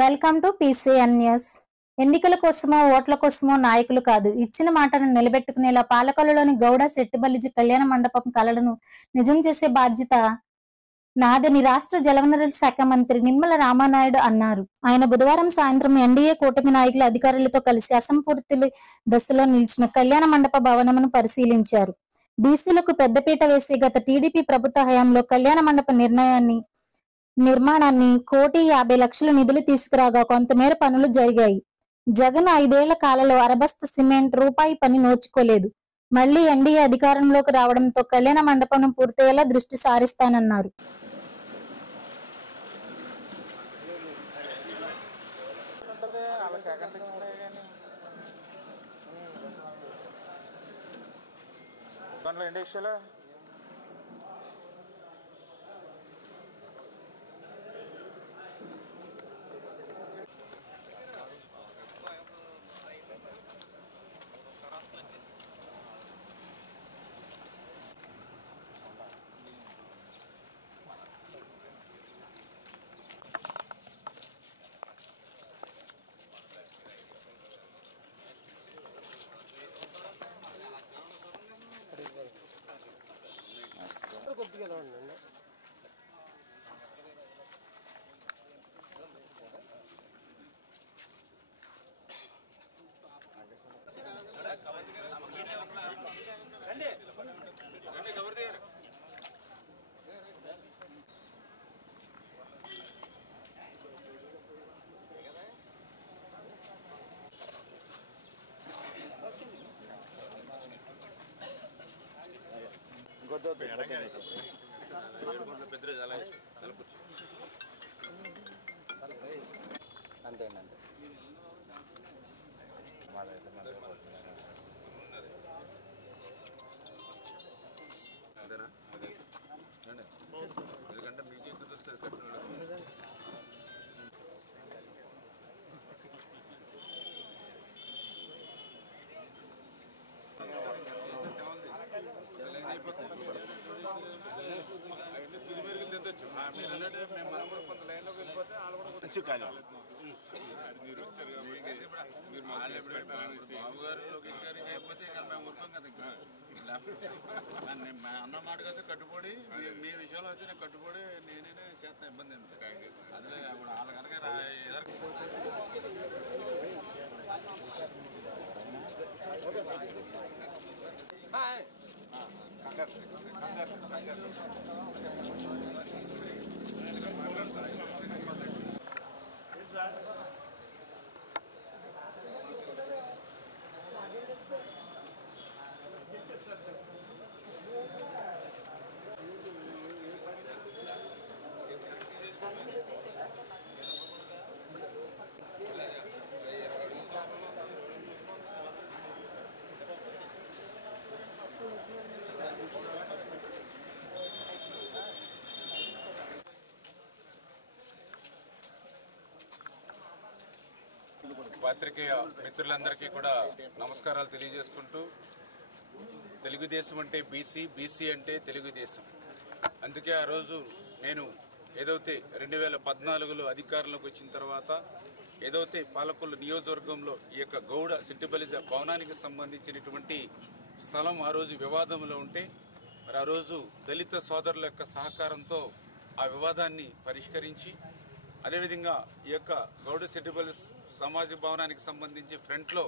Welcome to PCN news. ఎన్నికల కోసమో ఓట్ల కోసమో నాయకులు కాదు, ఇచ్చిన మాటను నిలబెట్టుకునేలా పాలకొల్లులోని గౌడ శెట్టిబలిజీ కళ్యాణ మండపం కలలను నిజం చేసే బాధ్యత నాదని రాష్ట్ర జలవనరుల శాఖ మంత్రి నిమ్మల రామానాయుడు అన్నారు. ఆయన బుధవారం సాయంత్రం ఎన్డీఏ కూటమి నాయకుల అధికారులతో కలిసి అసంపూర్తి దశలో నిలిచిన కళ్యాణ మండప భవనమును పరిశీలించారు. బీసీలకు పెద్దపీట వేసి గత టీడీపీ ప్రభుత్వ హయాంలో కళ్యాణ మండప నిర్మాణాన్ని 1,50,00,000 నిధులు తీసుకురాగా కొంతమేర పనులు జరిగాయి. జగన్ 5 ఏళ్ల కాలంలో అరబస్త సిమెంట్ రూపాయి పని నోచుకోలేదు. మళ్లీ ఎన్డీఏ అధికారంలోకి రావడంతో కళ్యాణ మండపం పూర్తయ్యేలా దృష్టి సారిస్తానన్నారు. ఎందుకంటే మీకు వస్తుంది కట్టిన తిరిమెరుగులు తింటొచ్చు. మీరు అన్నట్టు మేము మనం కూడా కొంత లైన్లోకి వెళ్ళిపోతే వాళ్ళు కూడా మంచి కాదు. మీరు బాబు గారు లోకేష్ గారు చేయకపోతే ఇక మేము ఉంటాం కదా. అన్న మాట కదా కట్టుబడి మీ విషయంలో అయితే నేను కట్టుబడి నేనే చేస్తాను, ఇబ్బంది ఏంటి అదే వాళ్ళ కనుక పాత్రికేయ మిత్రులందరికీ కూడా నమస్కారాలు తెలియజేసుకుంటూ, తెలుగుదేశం అంటే బీసీ, బీసీ అంటే తెలుగుదేశం. అందుకే ఆ రోజు నేను ఏదైతే 2014లో అధికారంలోకి వచ్చిన తర్వాత ఏదైతే పాలకొల్లు నియోజకవర్గంలో ఈ యొక్క గౌడ శెట్టిబలిజ భవనానికి సంబంధించినటువంటి స్థలం ఆ రోజు వివాదంలో ఉంటే మరి ఆ రోజు దళిత సోదరుల యొక్క సహకారంతో ఆ వివాదాన్ని పరిష్కరించి, అదేవిధంగా ఈ యొక్క గౌడ శెట్టిబలిజ సమాజ భవనానికి సంబంధించి ఫ్రంట్లో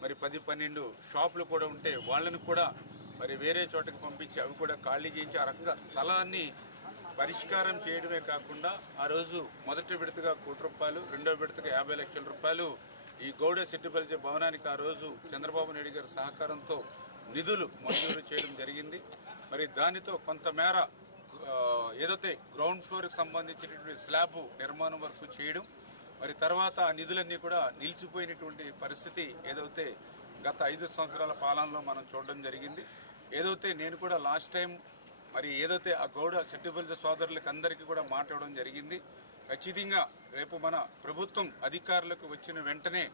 మరి 10-12 షాపులు కూడా ఉంటే వాళ్ళని కూడా మరి వేరే చోటకి పంపించి అవి కూడా ఖాళీ చేయించి ఆ రకంగా స్థలాన్ని పరిష్కారం చేయడమే కాకుండా ఆ రోజు మొదటి విడతగా ₹1,00,00,000, రెండో విడతగా ₹50,00,000 ఈ గౌడ శెట్టిబలిజ భవనానికి ఆ రోజు చంద్రబాబు నాయుడు గారి సహకారంతో నిధులు మంజూరు చేయడం జరిగింది. మరి దానితో కొంతమేర ఏదైతే గ్రౌండ్ ఫ్లోర్కి సంబంధించినటువంటి స్లాబ్ నిర్మాణం వరకు చేయడం, మరి తర్వాత ఆ నిధులన్నీ కూడా నిలిచిపోయినటువంటి పరిస్థితి ఏదైతే గత 5 సంవత్సరాల పాలనలో మనం చూడడం జరిగింది. ఏదైతే నేను కూడా లాస్ట్ టైం మరి ఏదైతే ఆ గౌడ శెట్టిబలిజ సోదరులకు అందరికీ కూడా మాట ఇవ్వడం జరిగింది. ఖచ్చితంగా రేపు మన ప్రభుత్వం అధికారులకు వచ్చిన వెంటనే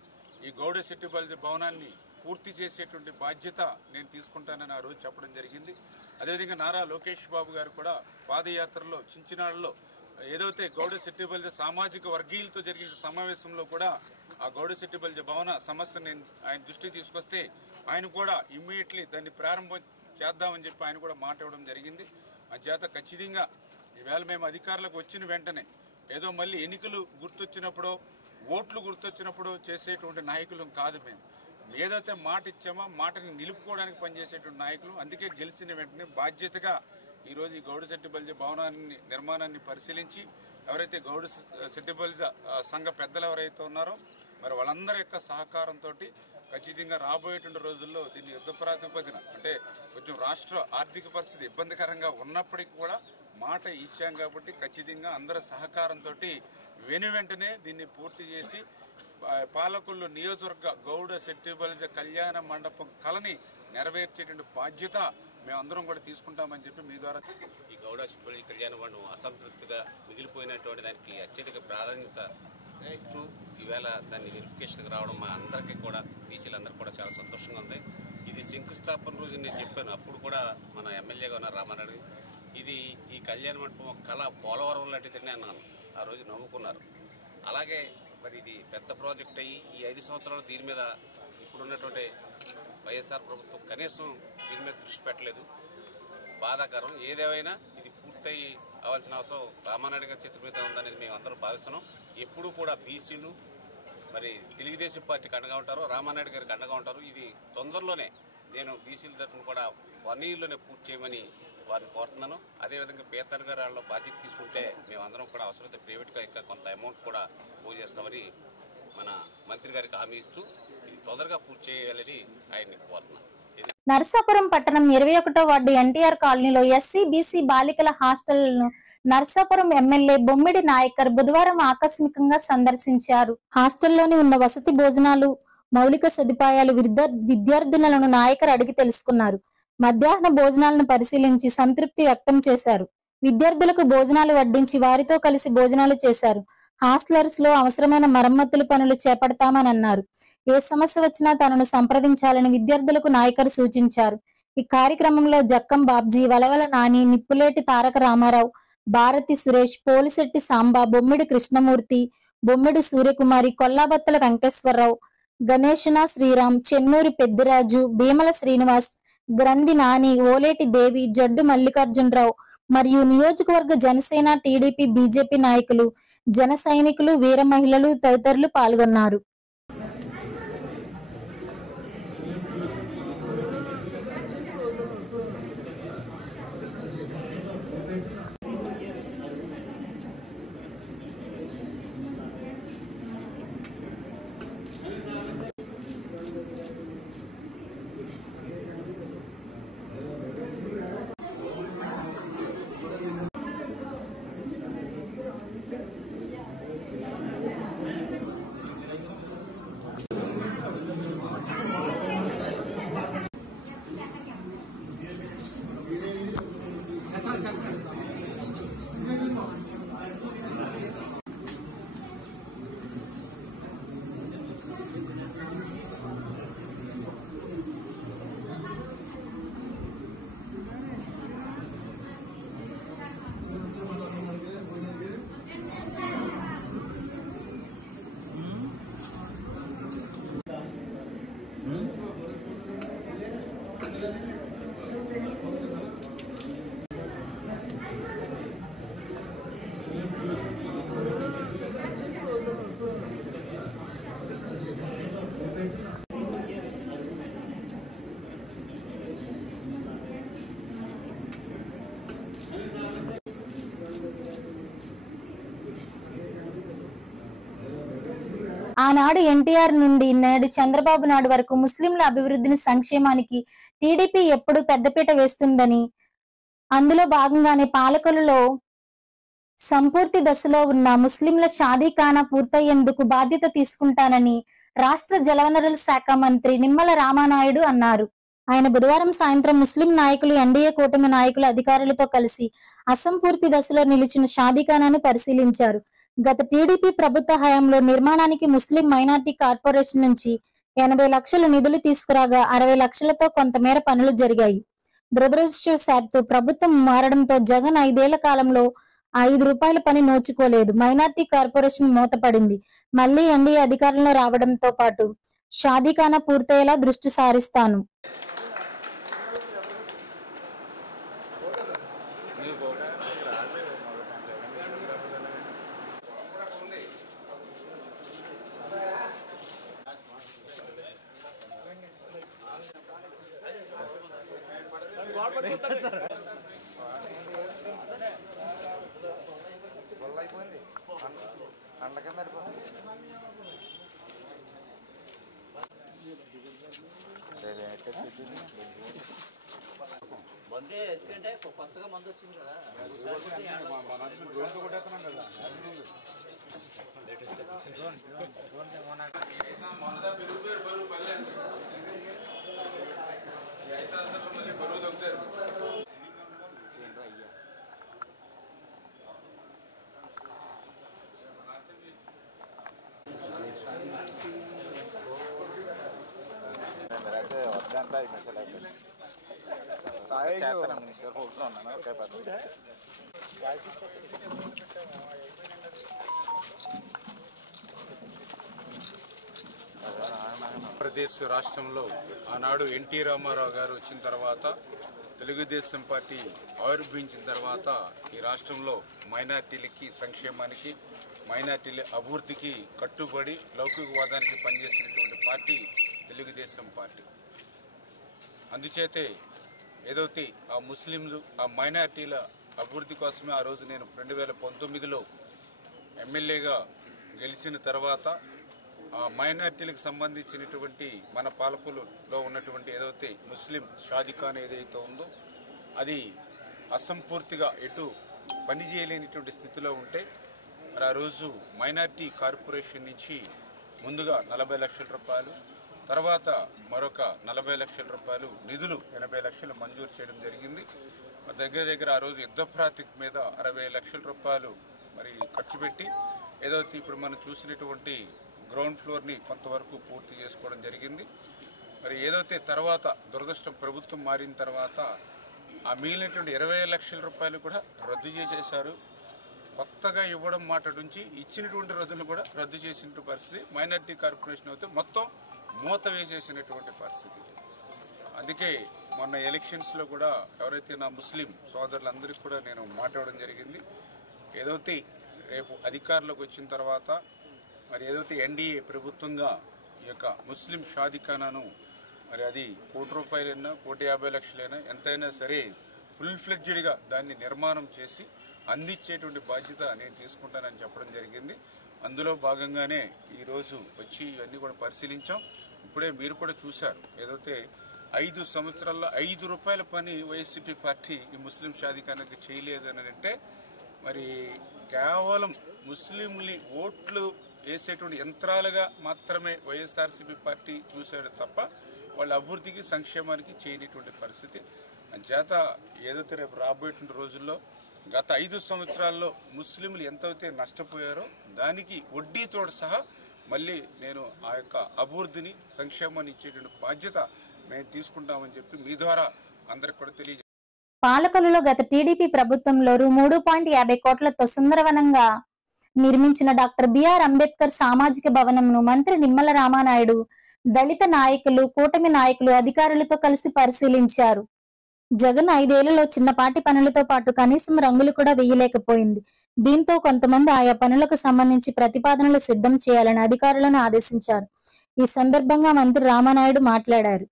ఈ గౌడ శెట్టిబలిజ భవనాన్ని పూర్తి చేసేటువంటి బాధ్యత నేను తీసుకుంటానని ఆ రోజు చెప్పడం జరిగింది. అదేవిధంగా నారా లోకేష్ బాబు గారు కూడా పాదయాత్రలో చించినాడులో ఏదైతే గౌడ సెట్టిబల్జ సామాజిక వర్గీయులతో జరిగిన సమావేశంలో కూడా ఆ గౌడ సెట్టిబల్జ భవన సమస్యని ఆయన దృష్టికి తీసుకొస్తే ఆయన కూడా ఇమ్మీడియట్లీ దాన్ని ప్రారంభం చేద్దామని చెప్పి ఆయన కూడా మాట ఇవ్వడం జరిగింది. చేత ఖచ్చితంగా ఈవేళ మేము అధికారులకు వచ్చిన వెంటనే ఏదో మళ్ళీ ఎన్నికలు గుర్తొచ్చినప్పుడు ఓట్లు గుర్తొచ్చినప్పుడు చేసేటువంటి నాయకులు కాదు. మేము ఏదైతే మాట ఇచ్చామో మాటని నిలుపుకోవడానికి పనిచేసేటువంటి నాయకులు. అందుకే గెలిచిన వెంటనే బాధ్యతగా ఈరోజు ఈ గౌడ సెట్టిబల్జ భవనాన్ని నిర్మాణాన్ని పరిశీలించి ఎవరైతే గౌడ సెట్టిబల్జ సంఘ పెద్దలు ఎవరైతే ఉన్నారో మరి వాళ్ళందరి యొక్క సహకారంతో ఖచ్చితంగా రాబోయేటువంటి రోజుల్లో దీన్ని యుద్ధ ప్రాతిపదికన అంటే కొంచెం రాష్ట్ర ఆర్థిక పరిస్థితి ఇబ్బందికరంగా ఉన్నప్పటికీ కూడా మాట ఇచ్చాం కాబట్టి ఖచ్చితంగా అందరి సహకారంతో వెంటనే దీన్ని పూర్తి చేసి పాలకొల్లు నియోజకవర్గ గౌడ సెట్టిబల్జ కళ్యాణ మండపం కళని నెరవేర్చేటువంటి బాధ్యత మేమందరం కూడా తీసుకుంటామని చెప్పి మీ ద్వారా ఈ గౌడ సెట్టిబల్జ కళ్యాణ మండపం అసంతృప్తిగా మిగిలిపోయినటువంటి దానికి అత్యధిక ప్రాధాన్యత ఇస్తూ ఈవేళ దాన్ని వెరిఫికేషన్కి రావడం మా అందరికీ కూడా బీసీలందరికీ కూడా చాలా సంతోషంగా ఉంది. ఇది శంకుస్థాపన రోజు నేను చెప్పాను, అప్పుడు కూడా మన ఎమ్మెల్యేగా ఉన్న రామారెడ్డి ఇది ఈ కళ్యాణ మండపం కళ పోలవరం లాంటిదని అన్నాను. ఆ రోజు నవ్వుకున్నారు. అలాగే మరి ఇది పెద్ద ప్రాజెక్ట్ అయ్యి ఈ 5 సంవత్సరాలు దీని మీద ఇప్పుడున్నటువంటి వైఎస్ఆర్ ప్రభుత్వం కనీసం దీని మీద దృష్టి పెట్టలేదు. బాధాకరం. ఏదేమైనా ఇది పూర్తయి అవ్వాల్సిన అవసరం రామానాయుడు గారి చేతుల మీద ఉందనేది మేము అందరం భావిస్తున్నాం. ఎప్పుడూ కూడా బీసీలు మరి తెలుగుదేశం పార్టీకి అండగా ఉంటారు, రామానాయుడు గారికి అండగా ఉంటారు. ఇది తొందరలోనే నేను బీసీల తరఫున కూడా 1 ఇయర్లోనే పూర్తి చేయమని వారిని కోరుతున్నాను. అదేవిధంగా పీతర్ గారు వాళ్ళ బాధ్యత తీసుకుంటే మేమందరం కూడా అవసరమైతే ప్రైవేట్గా ఇంకా కొంత అమౌంట్ కూడా మూవ్ చేస్తామని మన మంత్రి గారికి హామీ ఇస్తూ ఇది తొందరగా పూర్తి చేయాలని ఆయన్ని కోరుతున్నాను. నర్సాపురం పట్టణం 21వ వార్డు ఎన్టీఆర్ కాలనీలో ఎస్సీ బీసీ బాలికల హాస్టళ్లను నర్సాపురం ఎమ్మెల్యే బొమ్మిడి నాయకర్ బుధవారం ఆకస్మికంగా సందర్శించారు. హాస్టల్లోని ఉన్న వసతి భోజనాలు, మౌలిక సదుపాయాలు విద్యార్థులను నాయకర్ అడిగి తెలుసుకున్నారు. మధ్యాహ్న భోజనాలను పరిశీలించి సంతృప్తి వ్యక్తం చేశారు. విద్యార్థులకు భోజనాలు వడ్డించి వారితో కలిసి భోజనాలు చేశారు. హాస్టలర్స్ లో అవసరమైన మరమ్మతుల పనులు చేపడతామని అన్నారు. ఏ సమస్య వచ్చినా తనను సంప్రదించాలని విద్యార్థులకు నాయకర్ సూచించారు. ఈ కార్యక్రమంలో జక్కం బాబ్జీ, వలవల నాని, నిప్పులేటి తారక రామారావు, భారతి సురేష్, పోలిశెట్టి సాంబా, బొమ్మిడి కృష్ణమూర్తి, బొమ్మిడి సూర్యకుమారి, కొల్లాబత్తల వెంకటేశ్వరరావు, గణేశన శ్రీరామ్, చెన్నూరి పెద్దిరాజు, భీమల శ్రీనివాస్, గ్రంథి నాని, ఓలేటి దేవి, జడ్డు మల్లికార్జునరావు మరియు నియోజకవర్గ జనసేన, టీడీపీ, బీజేపీ నాయకులు, జన సైనికులు, వీర మహిళలు తదితరులు పాల్గొన్నారు. ఆనాడు ఎన్టీఆర్ నుండి నేడు చంద్రబాబు నాయుడు వరకు ముస్లింల అభివృద్ధిని, సంక్షేమానికి టీడీపీ ఎప్పుడూ పెద్దపీట వేస్తుందని, అందులో భాగంగానే పాలకులలో సంపూర్తి దశలో ఉన్న ముస్లింల షాదీఖానా పూర్తయ్యేందుకు బాధ్యత తీసుకుంటానని రాష్ట్ర జలవనరుల శాఖ మంత్రి నిమ్మల రామానాయుడు అన్నారు. ఆయన బుధవారం సాయంత్రం ముస్లిం నాయకులు, ఎన్డీఏ కూటమి నాయకులు, అధికారులతో కలిసి అసంపూర్తి దశలో నిలిచిన షాదీఖానాను పరిశీలించారు. గత టీడీపీ ప్రభుత్వ హయాంలో నిర్మాణానికి ముస్లిం మైనార్టీ కార్పొరేషన్ నుంచి 80 లక్షలు నిధులు తీసుకురాగా 60 లక్షలతో కొంతమేర పనులు జరిగాయి. దురదృష్టవశాత్తు ప్రభుత్వం మారడంతో జగన్ 5 ఏళ్ల కాలంలో ఆ ₹5 పని నోచుకోలేదు. Minority corporation మూతపడింది. మళ్లీ ఎన్డీఏ అధికారంలో రావడంతో పాటు షాదీఖానా పూర్తయ్యేలా దృష్టి సారిస్తాను. మందే ఎందుకంటే కొత్తగా మందు వచ్చింది కదా ఆంధ్రప్రదేశ్ రాష్ట్రంలో ఆనాడు ఎన్టీ రామారావు గారు వచ్చిన తర్వాత తెలుగుదేశం పార్టీ ఆవిర్భవించిన తర్వాత ఈ రాష్ట్రంలో మైనార్టీలకి సంక్షేమానికి మైనార్టీల అభివృద్ధికి కట్టుబడి లౌకికవాదానికి పనిచేసినటువంటి పార్టీ తెలుగుదేశం పార్టీ. అందుచేతే ఏదైతే ఆ ముస్లింలు ఆ మైనార్టీల అభివృద్ధి కోసమే ఆ రోజు నేను 2019లో ఎమ్మెల్యేగా గెలిచిన తర్వాత ఆ మైనార్టీలకు సంబంధించినటువంటి మన పాలకులలో ఉన్నటువంటి ఏదైతే ముస్లిం షాదీఖానా ఏదైతే ఉందో అది అసంపూర్తిగా ఎటు పనిచేయలేనిటువంటి స్థితిలో ఉంటే మరి ఆ రోజు మైనార్టీ కార్పొరేషన్ నుంచి ముందుగా 40 లక్షల రూపాయలు, తర్వాత మరొక 40 లక్షల రూపాయలు నిధులు 80 లక్షలు మంజూరు చేయడం జరిగింది. దగ్గర ఆ రోజు యుద్ధ ప్రాతిపదిక మీద 60 లక్షల రూపాయలు మరి ఖర్చు పెట్టి ఏదైతే ఇప్పుడు మనం చూసినటువంటి గ్రౌండ్ ఫ్లోర్ని కొంతవరకు పూర్తి చేసుకోవడం జరిగింది. మరి ఏదైతే తర్వాత దురదృష్టం ప్రభుత్వం మారిన తర్వాత ఆ మిగిలినటువంటి 20 లక్షల రూపాయలు కూడా రద్దు చేసేశారు. కొత్తగా ఇవ్వడం మాట నుంచి ఇచ్చినటువంటి రద్దును కూడా రద్దు చేసినటువంటి పరిస్థితి. మైనార్టీ కార్పొరేషన్ అయితే మొత్తం మూత వేసేసినటువంటి పరిస్థితి. అందుకే మొన్న ఎలక్షన్స్లో కూడా ఎవరైతే నా ముస్లిం సోదరులందరికీ కూడా నేను మాట్లాడడం జరిగింది. ఏదైతే రేపు అధికారంలోకి వచ్చిన తర్వాత మరి ఏదైతే ఎన్డీఏ ప్రభుత్వంగా ఈ యొక్క ముస్లిం షాదీఖానాను మరి అది ₹1,00,00,000 1,50,00,000 ఎంతైనా సరే ఫుల్ ఫ్లెడ్జ్డ్గా దాన్ని నిర్మాణం చేసి అందించేటువంటి బాధ్యత నేను తీసుకుంటానని చెప్పడం జరిగింది. అందులో భాగంగానే ఈరోజు వచ్చి ఇవన్నీ కూడా పరిశీలించాం. ఇప్పుడే మీరు కూడా చూశారు ఏదైతే 5 సంవత్సరాల్లో ₹5 పని వైఎస్సీపీ పార్టీ ఈ ముస్లిం షాదీఖానాకి చేయలేదని అంటే మరి కేవలం ముస్లింని ఓట్లు వేసేటువంటి యంత్రాలుగా మాత్రమే వైఎస్ఆర్సీపీ పార్టీ చూశాడు తప్ప వాళ్ళ అభివృద్ధికి సంక్షేమానికి చేయనటువంటి పరిస్థితి. చేత ఏదైతే రేపు రాబోయేటువంటి రోజుల్లో గత 5 సంవత్సరాల్లో ముస్లింలు ఎంతైతే నష్టపోయారో దానికి వడ్డీతో సహా మళ్ళీ నేను ఆ యొక్క అభివృద్ధిని సంక్షేమాన్ని ఇచ్చేటువంటి బాధ్యత మేము తీసుకుంటామని చెప్పి మీ ద్వారా అందరికి కూడా తెలియజేస్తాం. పాలకొల్లులో గత టీడీపీ ప్రభుత్వంలో ₹3.50 కోట్లతో సుందరవనంగా నిర్మించిన డాక్టర్ బిఆర్ అంబేద్కర్ సామాజిక భవనంను మంత్రి నిమ్మల రామానాయుడు, దళిత నాయకులు, కూటమి నాయకులు, అధికారులతో కలిసి పరిశీలించారు. జగన్ 5 ఏళ్లలో చిన్నపాటి పనులతో పాటు కనీసం రంగులు కూడా వేయలేకపోయింది. దీంతో కొంతమంది ఆయా పనులకు సంబంధించి ప్రతిపాదనలు సిద్ధం చేయాలని అధికారులను ఆదేశించారు. ఈ సందర్భంగా మంత్రి రామానాయుడు మాట్లాడారు.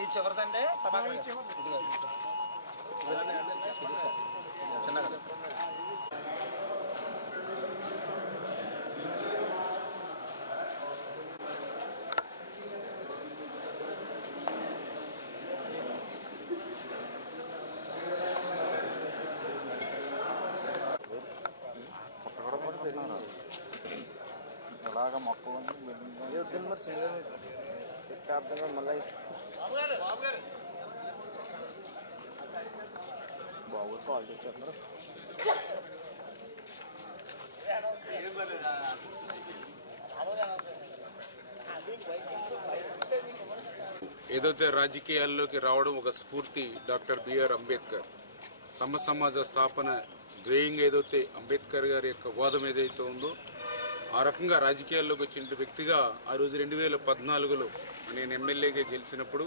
ఈ చివరిదంటే అలాగా మొక్క వద్దని మరి సింగల్ మళ్ళీ బాబు కాల్ చేస్తున్నారు. ఏదైతే రాజకీయాల్లోకి రావడం ఒక స్ఫూర్తి డాక్టర్ బిఆర్ అంబేద్కర్ సమాజ స్థాపన ధ్యేయంగా ఏదైతే అంబేద్కర్ గారి యొక్క వాదం ఏదైతే ఉందో ఆ రకంగా రాజకీయాల్లోకి వచ్చిన వ్యక్తిగా ఆ రోజు 2014లో నేను ఎమ్మెల్యేగా గెలిచినప్పుడు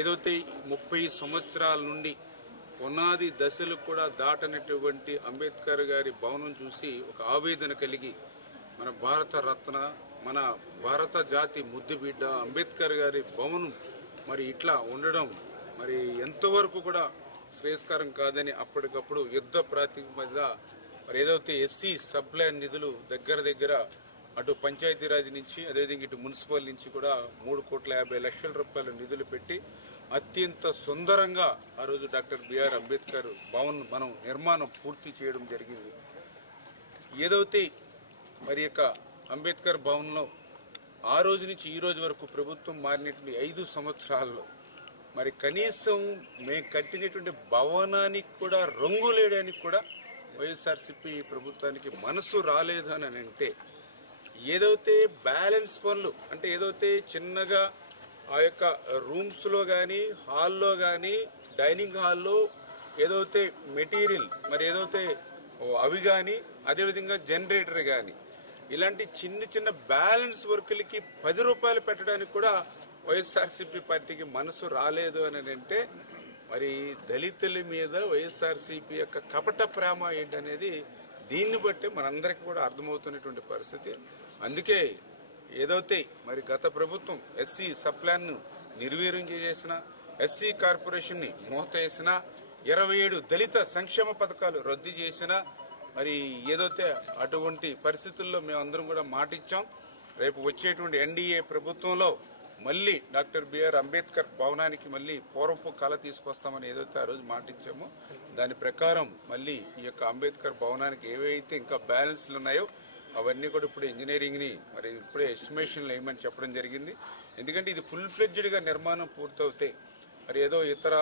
ఏదైతే 30 సంవత్సరాల నుండి పునాది దశలు కూడా దాటనటువంటి అంబేద్కర్ గారి భవనం చూసి ఒక ఆవేదన కలిగి మన భారత రత్న మన భారత జాతి ముద్దుబిడ్డ అంబేద్కర్ గారి భవనం మరి ఇట్లా ఉండడం మరి ఎంతవరకు కూడా శ్రేయస్కరం కాదని అప్పటికప్పుడు యుద్ధ ప్రాతిపదిక మీద మరి ఏదైతే ఎస్సీ సప్లై నిధులు దగ్గర అటు పంచాయతీరాజ్ నుంచి అదేవిధంగా ఇటు మున్సిపల్ నుంచి కూడా 3,50,00,000 రూపాయల నిధులు పెట్టి అత్యంత సుందరంగా ఆ రోజు డాక్టర్ బిఆర్ అంబేద్కర్ భవన్ మనం నిర్మాణం పూర్తి చేయడం జరిగింది. ఏదైతే మరి యొక్క అంబేద్కర్ భవన్లో ఆ రోజు నుంచి ఈ రోజు వరకు ప్రభుత్వం మారినటువంటి 5 సంవత్సరాల్లో మరి కనీసం మేము కట్టినటువంటి భవనానికి కూడా రంగులేయడానికి కూడా వైఎస్ఆర్సీపీ ప్రభుత్వానికి మనసు రాలేదు అని అంటే ఏదైతే బ్యాలెన్స్ పనులు అంటే ఏదైతే చిన్నగా ఆ యొక్క రూమ్స్లో కానీ హాల్లో కానీ డైనింగ్ హాల్లో ఏదైతే మెటీరియల్ మరి ఏదైతే అవి కానీ అదేవిధంగా జనరేటర్ కానీ ఇలాంటి చిన్న బ్యాలెన్స్ వర్కులకి 10 రూపాయలు పెట్టడానికి కూడా వైఎస్ఆర్సీపీ పార్టీకి మనసు రాలేదు అని అంటే మరి దళితుల మీద వైఎస్ఆర్సీపీ యొక్క కపట ప్రేమ ఏంటనేది దీన్ని బట్టి మనందరికీ కూడా అర్థమవుతున్నటువంటి పరిస్థితి. అందుకే ఏదైతే మరి గత ప్రభుత్వం ఎస్సీ సప్లాన్ను నిర్వీర్యం చేసిన ఎస్సీ కార్పొరేషన్ని మూతేసిన 27 దళిత సంక్షేమ పథకాలు రద్దు చేసిన మరి ఏదైతే అటువంటి పరిస్థితుల్లో మేమందరం కూడా మాటిచ్చాం. రేపు వచ్చేటువంటి ఎన్డీఏ ప్రభుత్వంలో మళ్ళీ డాక్టర్ బిఆర్ అంబేద్కర్ భవనానికి మళ్ళీ పూర్వపు కళ తీసుకొస్తామని ఏదైతే ఆ రోజు మాటిచ్చామో దాని ప్రకారం మళ్ళీ ఈ యొక్క అంబేద్కర్ భవనానికి ఏవైతే ఇంకా బ్యాలెన్స్లు ఉన్నాయో అవన్నీ కూడా ఇప్పుడు ఇంజనీరింగ్ని మరి ఇప్పుడే ఎస్టిమేషన్లు వేయమని చెప్పడం జరిగింది. ఎందుకంటే ఇది ఫుల్ ఫ్లెడ్జ్డ్గా నిర్మాణం పూర్తవుతాయి. మరి ఏదో ఇతర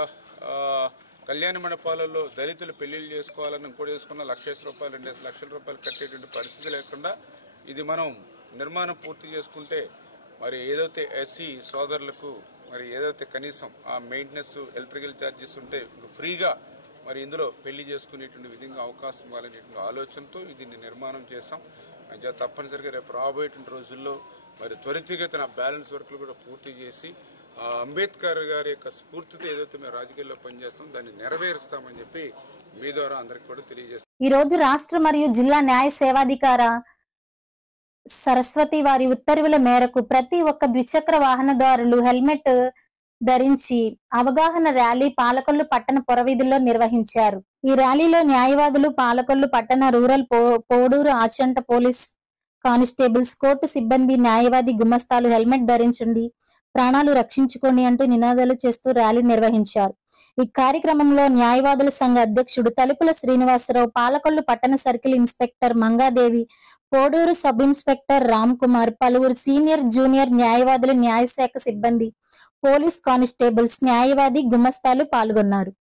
కళ్యాణ మండపాలలో దళితులు పెళ్లిళ్ళు చేసుకోవాలని ఇంకోటి వేసుకున్న 1,00,000 రూపాయలు 2 లక్షల రూపాయలు కట్టేటువంటి పరిస్థితి లేకుండా ఇది మనం నిర్మాణం పూర్తి చేసుకుంటే మరి ఏదైతే ఎస్సీ సోదరులకు మరి ఏదైతే కనీసం ఆ మెయింటెనెన్స్ ఎలక్ట్రికల్ ఛార్జెస్ ఉంటే ఫ్రీగా మరి ఇందులో పెళ్లి చేసుకునేటువంటి విధంగా అవకాశం ఇవ్వాలనేటువంటి ఆలోచనతో దీన్ని నిర్మాణం చేశాం. అయితే తప్పనిసరిగా రేపు రాబోయేటువంటి రోజుల్లో మరి త్వరితగతిన బ్యాలెన్స్ వర్క్లు కూడా పూర్తి చేసి అంబేద్కర్ గారి యొక్క స్ఫూర్తితో ఏదైతే మేము రాజకీయాల్లో పనిచేస్తాం దాన్ని నెరవేరుస్తామని చెప్పి మీ ద్వారా అందరికి కూడా తెలియజేస్తాం. ఈ రోజు రాష్ట్ర మరియు జిల్లా న్యాయ సేవాధికార సరస్వతి వారి ఉత్తర్వుల మేరకు ప్రతి ఒక్క ద్విచక్ర వాహనదారులు హెల్మెట్ ధరించి అవగాహన ర్యాలీ పాలకొల్లు పట్టణ పొరవీధుల్లో నిర్వహించారు. ఈ ర్యాలీలో న్యాయవాదులు పాలకొల్లు పట్టణ rural Poduru Achanta police constables court సిబ్బంది న్యాయవాది గుమస్తాలు హెల్మెట్ ధరించండి ప్రాణాలు రక్షించుకోండి అంటూ నినాదాలు చేస్తూ ర్యాలీ నిర్వహించారు. ఈ కార్యక్రమంలో న్యాయవాదుల సంఘ అధ్యక్షుడు తలుపుల శ్రీనివాసరావు, పాలకొల్లు పట్టణ circle inspector Mangadevi, Koduru sub inspector Ram Kumar, పలువురు సీనియర్ జూనియర్ న్యాయవాదులు, న్యాయశాఖ సిబ్బంది, పోలీస్ కానిస్టేబుల్స్, న్యాయవాది, గుమస్తాలు పాల్గొన్నారు.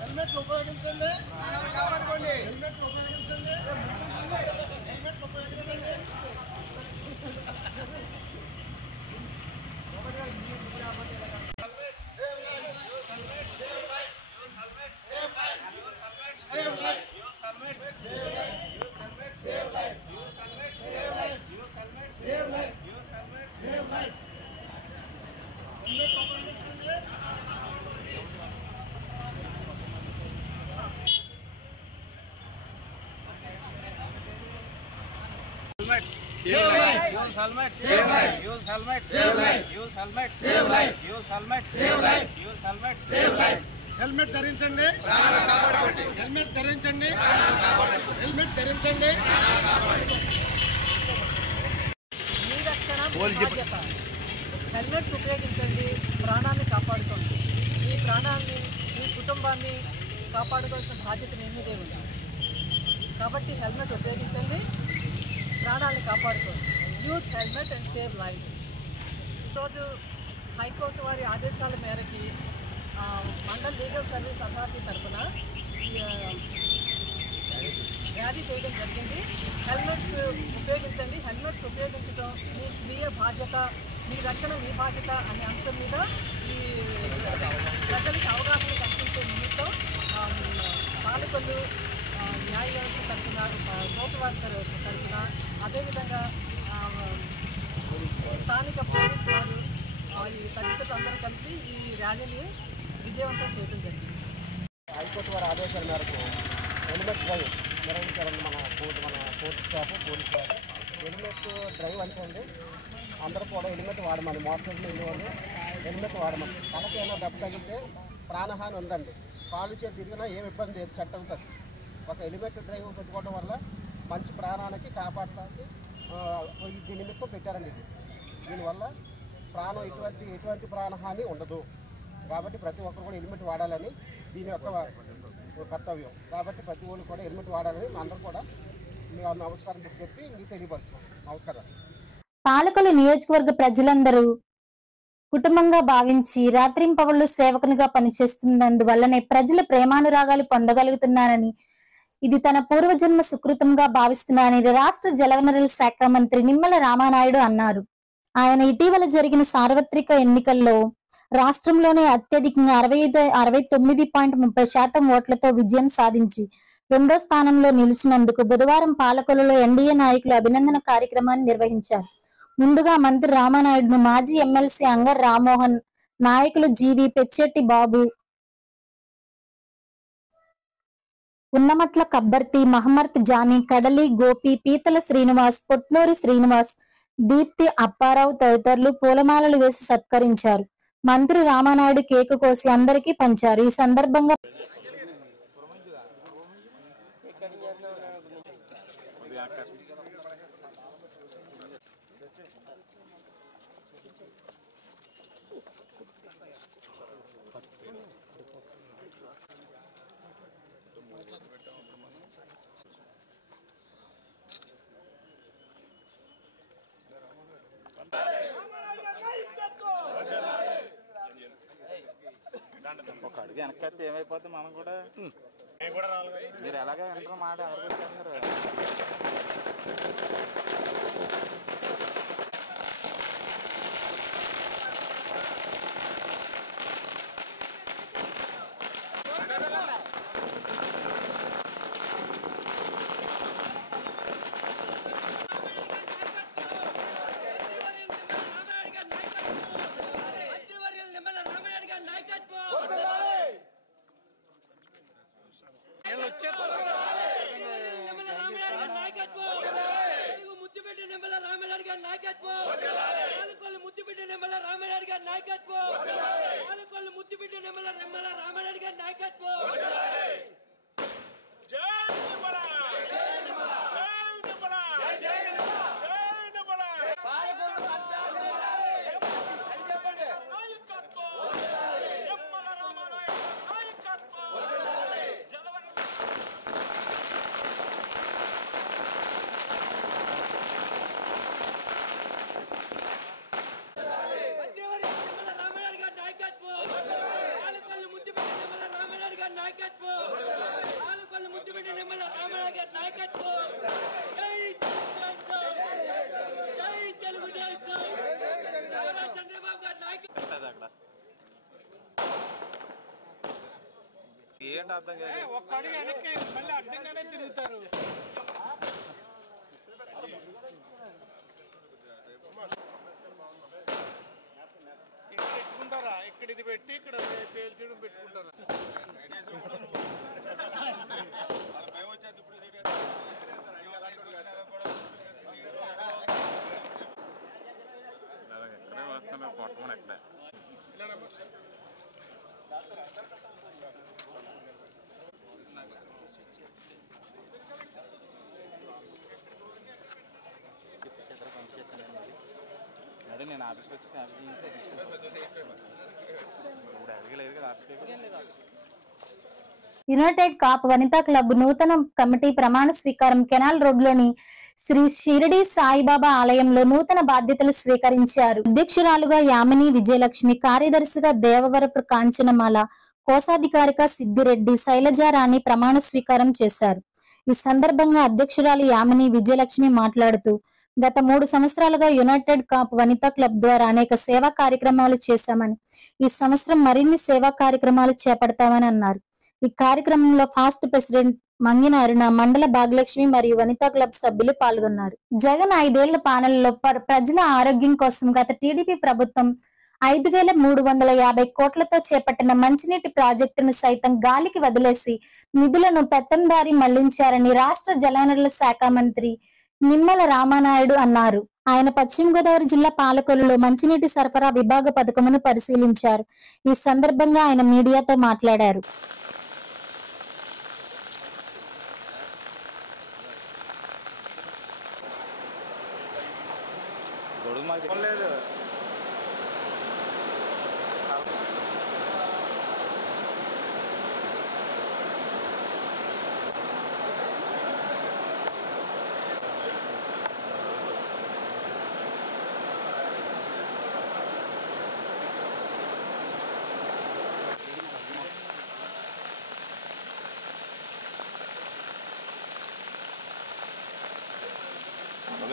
హెల్మెట్లు ఉపయోగించండి, కాపాడుకోండి. హెల్మెట్లు ఉపయోగించండి, హెల్మెట్లు ఉపయోగించండి. హెల్మెట్ ధరించండి, హెల్మెట్ ధరించండి, హెల్మెట్ ధరించండి. మీ రక్షణ బాధ్యత. హెల్మెట్ ఉపయోగించండి, ప్రాణాన్ని కాపాడుకోండి. మీ ప్రాణాన్ని, మీ కుటుంబాన్ని కాపాడుకోవాల్సిన బాధ్యత మీ మీదే ఉంది. కాబట్టి హెల్మెట్ ఉపయోగించండి, ప్రాణాలను కాపాడుకోండి. Use helmet and save life. ఈరోజు హైకోర్టు వారి ఆదేశాల మేరకి మండల్ లీగల్ సర్వీస్ అథారిటీ తరఫున ర్యాలీ చేయడం జరిగింది. హెల్మెట్స్ ఉపయోగించండి, హెల్మెట్స్ ఉపయోగించడం మీ స్వీయ బాధ్యత, మీ రక్షణ మీ బాధ్యత అనే అంశం మీద ఈ ప్రజలకు అవగాహన కల్పించే నిమిత్తం పాలకొల్లు న్యాయ వ్యవస్థ తరఫున, కోర్టు వారి తరఫున, అదేవిధంగా స్థానిక పోలీసు వారు, ఈ తదితరులు అందరూ కలిసి ఈ ర్యాలీని విజయవంతం చేయడం జరిగింది. హైకోర్టు వారి ఆదేశాల మేరకు హెల్మెట్ డ్రైవ్ నిర్వహించారండి మన కోర్టు స్టాఫ్, పోలీస్ వారు. హెల్మెట్ డ్రైవ్ అంటే అండి అందరూ కూడా హెల్మెట్ వాడమని, మోటార్ సైకిల్ వెళ్ళేవాళ్ళు హెల్మెట్ వాడమని. తనకి ఏమైనా దెబ్బ తగిలితే ప్రాణహాని ఉందండి, కాళ్ళు చేతి తిరిగినా ఏం ఇబ్బంది లేదు, సెట్ అవుతుంది. ఒక హెల్మెట్ డ్రైవ్ పెట్టుకోవడం వల్ల మంచి ప్రాణానికి కాపాడటానికి దీని నిమిత్తం పెట్టారండి. ఇది దీనివల్ల ప్రాణం ఎటువంటి ప్రాణహాని ఉండదు. కాబట్టి ప్రతి ఒక్కరు కూడా హెల్మెట్ వాడాలని దీని యొక్క కర్తవ్యం. కాబట్టి ప్రతి ఒక్కరు కూడా హెల్మెట్ వాడాలని అందరూ కూడా మేము నమస్కారం చెప్పి మీకు తెలియపరుస్తాం. నమస్కారం. పాలకొల్లు నియోజకవర్గ ప్రజలందరూ కుటుంబంగా భావించి రాత్రింపవళ్లు సేవకునిగా పనిచేస్తున్నందువల్లనే ప్రజల ప్రేమానురాగాలు పొందగలుగుతున్నారని ఇది తన పూర్వజన్మ సుకృతంగా భావిస్తున్నానని రాష్ట్ర జలవనరుల శాఖ మంత్రి నిమ్మల రామానాయుడు అన్నారు. ఆయన ఇటీవల జరిగిన సార్వత్రిక ఎన్నికల్లో రాష్ట్రంలోనే అత్యధికంగా 69.30% ఓట్లతో విజయం సాధించి 2వ స్థానంలో నిలిచినందుకు బుధవారం పాలకొల్లులో ఎన్డీఏ నాయకులు అభినందన కార్యక్రమాన్ని నిర్వహించారు. ముందుగా మంత్రి రామానాయుడును మాజీ ఎమ్మెల్సీ అంగర్ రామ్మోహన్, నాయకులు జీవి పెచ్చెట్టి బాబు, ఉన్నమట్ల కబ్బర్తి, మహమ్మద్ జానీ, కడలి గోపి, పీతల శ్రీనివాస్, పొట్నూరి శ్రీనివాస్, దీప్తి అప్పారావు తదితరులు పూలమాలలు వేసి సత్కరించారు. మంత్రి రామానాయుడు కేకు కోసి అందరికీ పంచారు. ఈ సందర్భంగా ఒక అడుగు వెనక్కి ఏమైపోతుంది మనం కూడా మీరు ఎలాగే వెనక మాట ఎవరికి వచ్చేస్తున్నారు. ఏంటి అర్థం కాదు. ఒక్క అడుగు వెనక్కి మళ్ళీ అడ్డంగానే తిరుగుతారు. ఇక్కడ పెట్టుకుంటారా? ఇక్కడ ఇది పెట్టి ఇక్కడ పేల్చడం పెట్టుకుంటారా? ఎక్కడే వస్తున్నా కొట్టమని ఎక్కడే అదే నేను ఆఫీస్కి వచ్చి ఇప్పుడు అడగలేదు కదా ఆఫీస్కి. యునైటెడ్ కాప్ వనితా క్లబ్ నూతన కమిటీ ప్రమాణ స్వీకారం కెనాల్ రోడ్లోని శ్రీ షిరిడి సాయిబాబా ఆలయంలో నూతన బాధ్యతలు స్వీకరించారు. అధ్యక్షురాలుగా యామిని విజయలక్ష్మి, కార్యదర్శిగా దేవవరపు కాంచనమాల, కోశాధికారిగా సిద్దిరెడ్డి, శైలజారాణి ప్రమాణ స్వీకారం చేశారు. ఈ సందర్భంగా అధ్యక్షురాలు యామిని విజయలక్ష్మి మాట్లాడుతూ, గత 3 సంవత్సరాలుగా యునైటెడ్ కాప్ వనితా క్లబ్ ద్వారా అనేక సేవా కార్యక్రమాలు చేశామని, ఈ సంవత్సరం మరిన్ని సేవా కార్యక్రమాలు చేపడతామని అన్నారు. ఈ కార్యక్రమంలో ఫాస్ట్ ప్రెసిడెంట్ మంగిన అరుణ, మండల భాగ్యలక్ష్మి మరియు వనితా క్లబ్ సభ్యులు పాల్గొన్నారు. జగన్ 5 ఏళ్ల పాలనలో ప్రజల ఆరోగ్యం కోసం గత టీడీపీ ప్రభుత్వం 5,350 కోట్లతో చేపట్టిన మంచినీటి ప్రాజెక్టును సైతం గాలికి వదిలేసి నిధులను పెత్తందారి మళ్లించారని రాష్ట్ర జలవనరుల శాఖ మంత్రి నిమ్మల రామానాయుడు అన్నారు. ఆయన పశ్చిమ గోదావరి జిల్లా పాలకొల్లులో మంచినీటి సరఫరా విభాగ పథకమును పరిశీలించారు. ఈ సందర్భంగా ఆయన మీడియాతో మాట్లాడారు.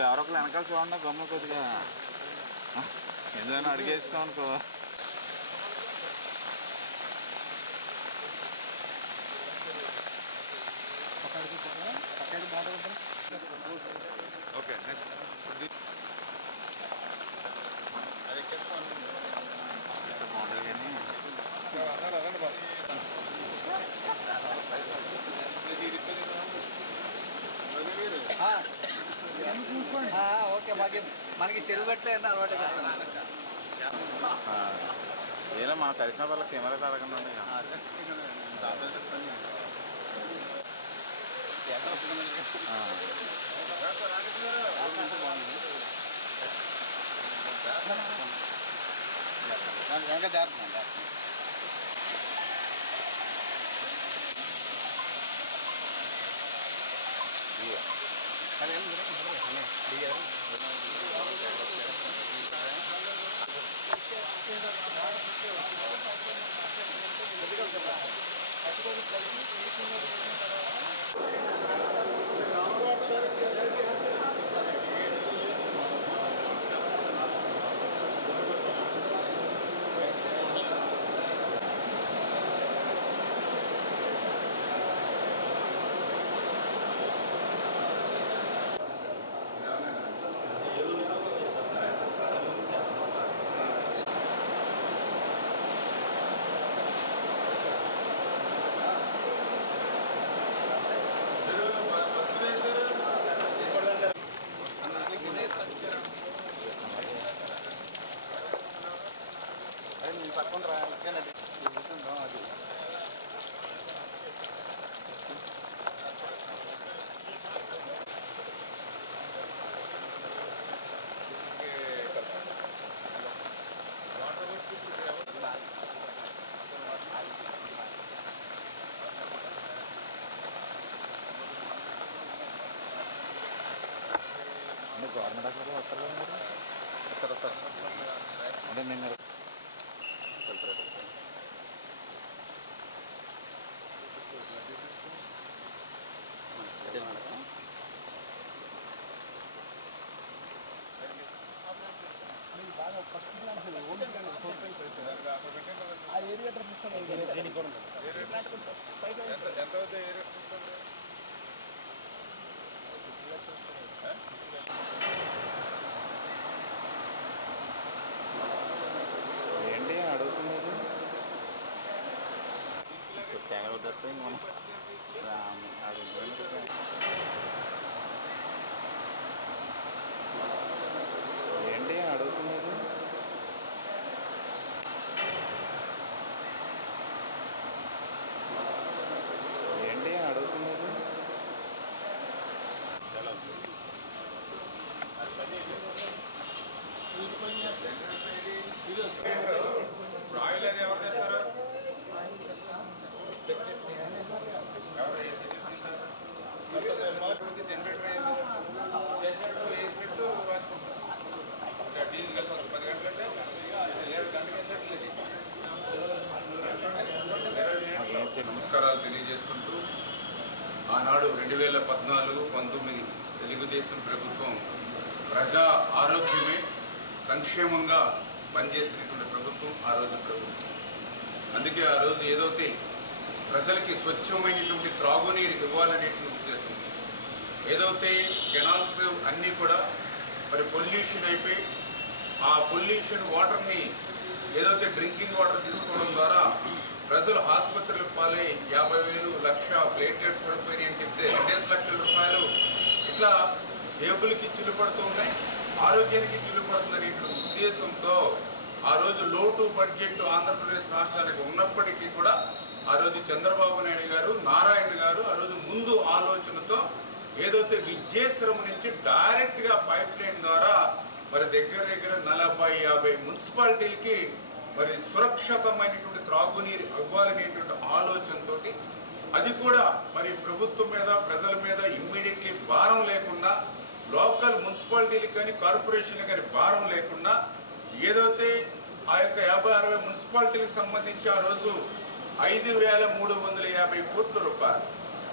ఎవరో ఒకరు వెనకాల చూడండి గమ్మ కొద్దిగా ఏదైనా అడిగేస్తాం అనుకో. ఓకే నెక్స్ట్ బాగుంటుంది కానీ ఓకే మనకి చెరువు పెట్టలేదు అలవాటు. ఏదో మా కలిసిన వాళ్ళకి కెమెరా తరగండి. గవర్నమెంట్ హాస్పిటల్ వస్తారు అంటే నేను ఏంటి అడుగుతున్నారు తెగ మనం ఏంటి అడుగుతున్నారు ఏంటి అడుగుతున్నారు ఆయిల్ అది ఎవరు చేస్తారు? జనరేటర్ వేసినట్టు రాసుకుంటారు. డీజిల్ కలిసి 10 గంటలంటే 7 గంటలు. నమస్కారాలు తెలియజేసుకుంటూ ఆనాడు 2014-19 తెలుగుదేశం ప్రభుత్వం ప్రజా ఆరోగ్యమే సంక్షేమంగా పనిచేసినటువంటి ప్రభుత్వం ఆ రోజు ప్రభుత్వం. అందుకే ఆ రోజు ఏదైతే ప్రజలకి స్వచ్ఛమైనటువంటి త్రాగునీరు ఇవ్వాలనేటువంటి ఉద్దేశం, ఏదైతే కెనాల్స్ అన్నీ కూడా మరి పొల్యూషన్ అయిపోయి ఆ పొల్యూషన్ వాటర్ని ఏదైతే డ్రింకింగ్ వాటర్ తీసుకోవడం ద్వారా ప్రజలు ఆసుపత్రులకు పాలై 50,000 లక్ష ప్లేట్లెట్స్ పడిపోయినాయి అని చెప్తే 2 లక్షల రూపాయలు ఇట్లా జేబులకి చిల్లుపడుతూ ఉన్నాయి, ఆరోగ్యానికి చిల్లుపడుతుందనే ఉద్దేశంతో ఆ రోజు లోటు బడ్జెట్ ఆంధ్రప్రదేశ్ రాష్ట్రానికి ఉన్నప్పటికీ కూడా ఆ రోజు చంద్రబాబు నాయుడు గారు, నారాయణ గారు ఆ రోజు ముందు ఆలోచనతో ఏదైతే విజయేశ్వరం నుంచి డైరెక్ట్గా పైప్ లైన్ ద్వారా మరి దగ్గర 40-50 మున్సిపాలిటీలకి మరి సురక్షితమైనటువంటి త్రాగునీరు ఇవ్వాలనేటువంటి ఆలోచనతో, అది కూడా మరి ప్రభుత్వం మీద ప్రజల మీద ఇమ్మీడియట్లీ భారం లేకుండా, లోకల్ మున్సిపాలిటీలకు కానీ కార్పొరేషన్లకు కానీ భారం లేకుండా ఏదైతే ఆ యొక్క 50-60 మున్సిపాలిటీలకు సంబంధించి ఆ రోజు 5,350 కోట్ల రూపాయలు,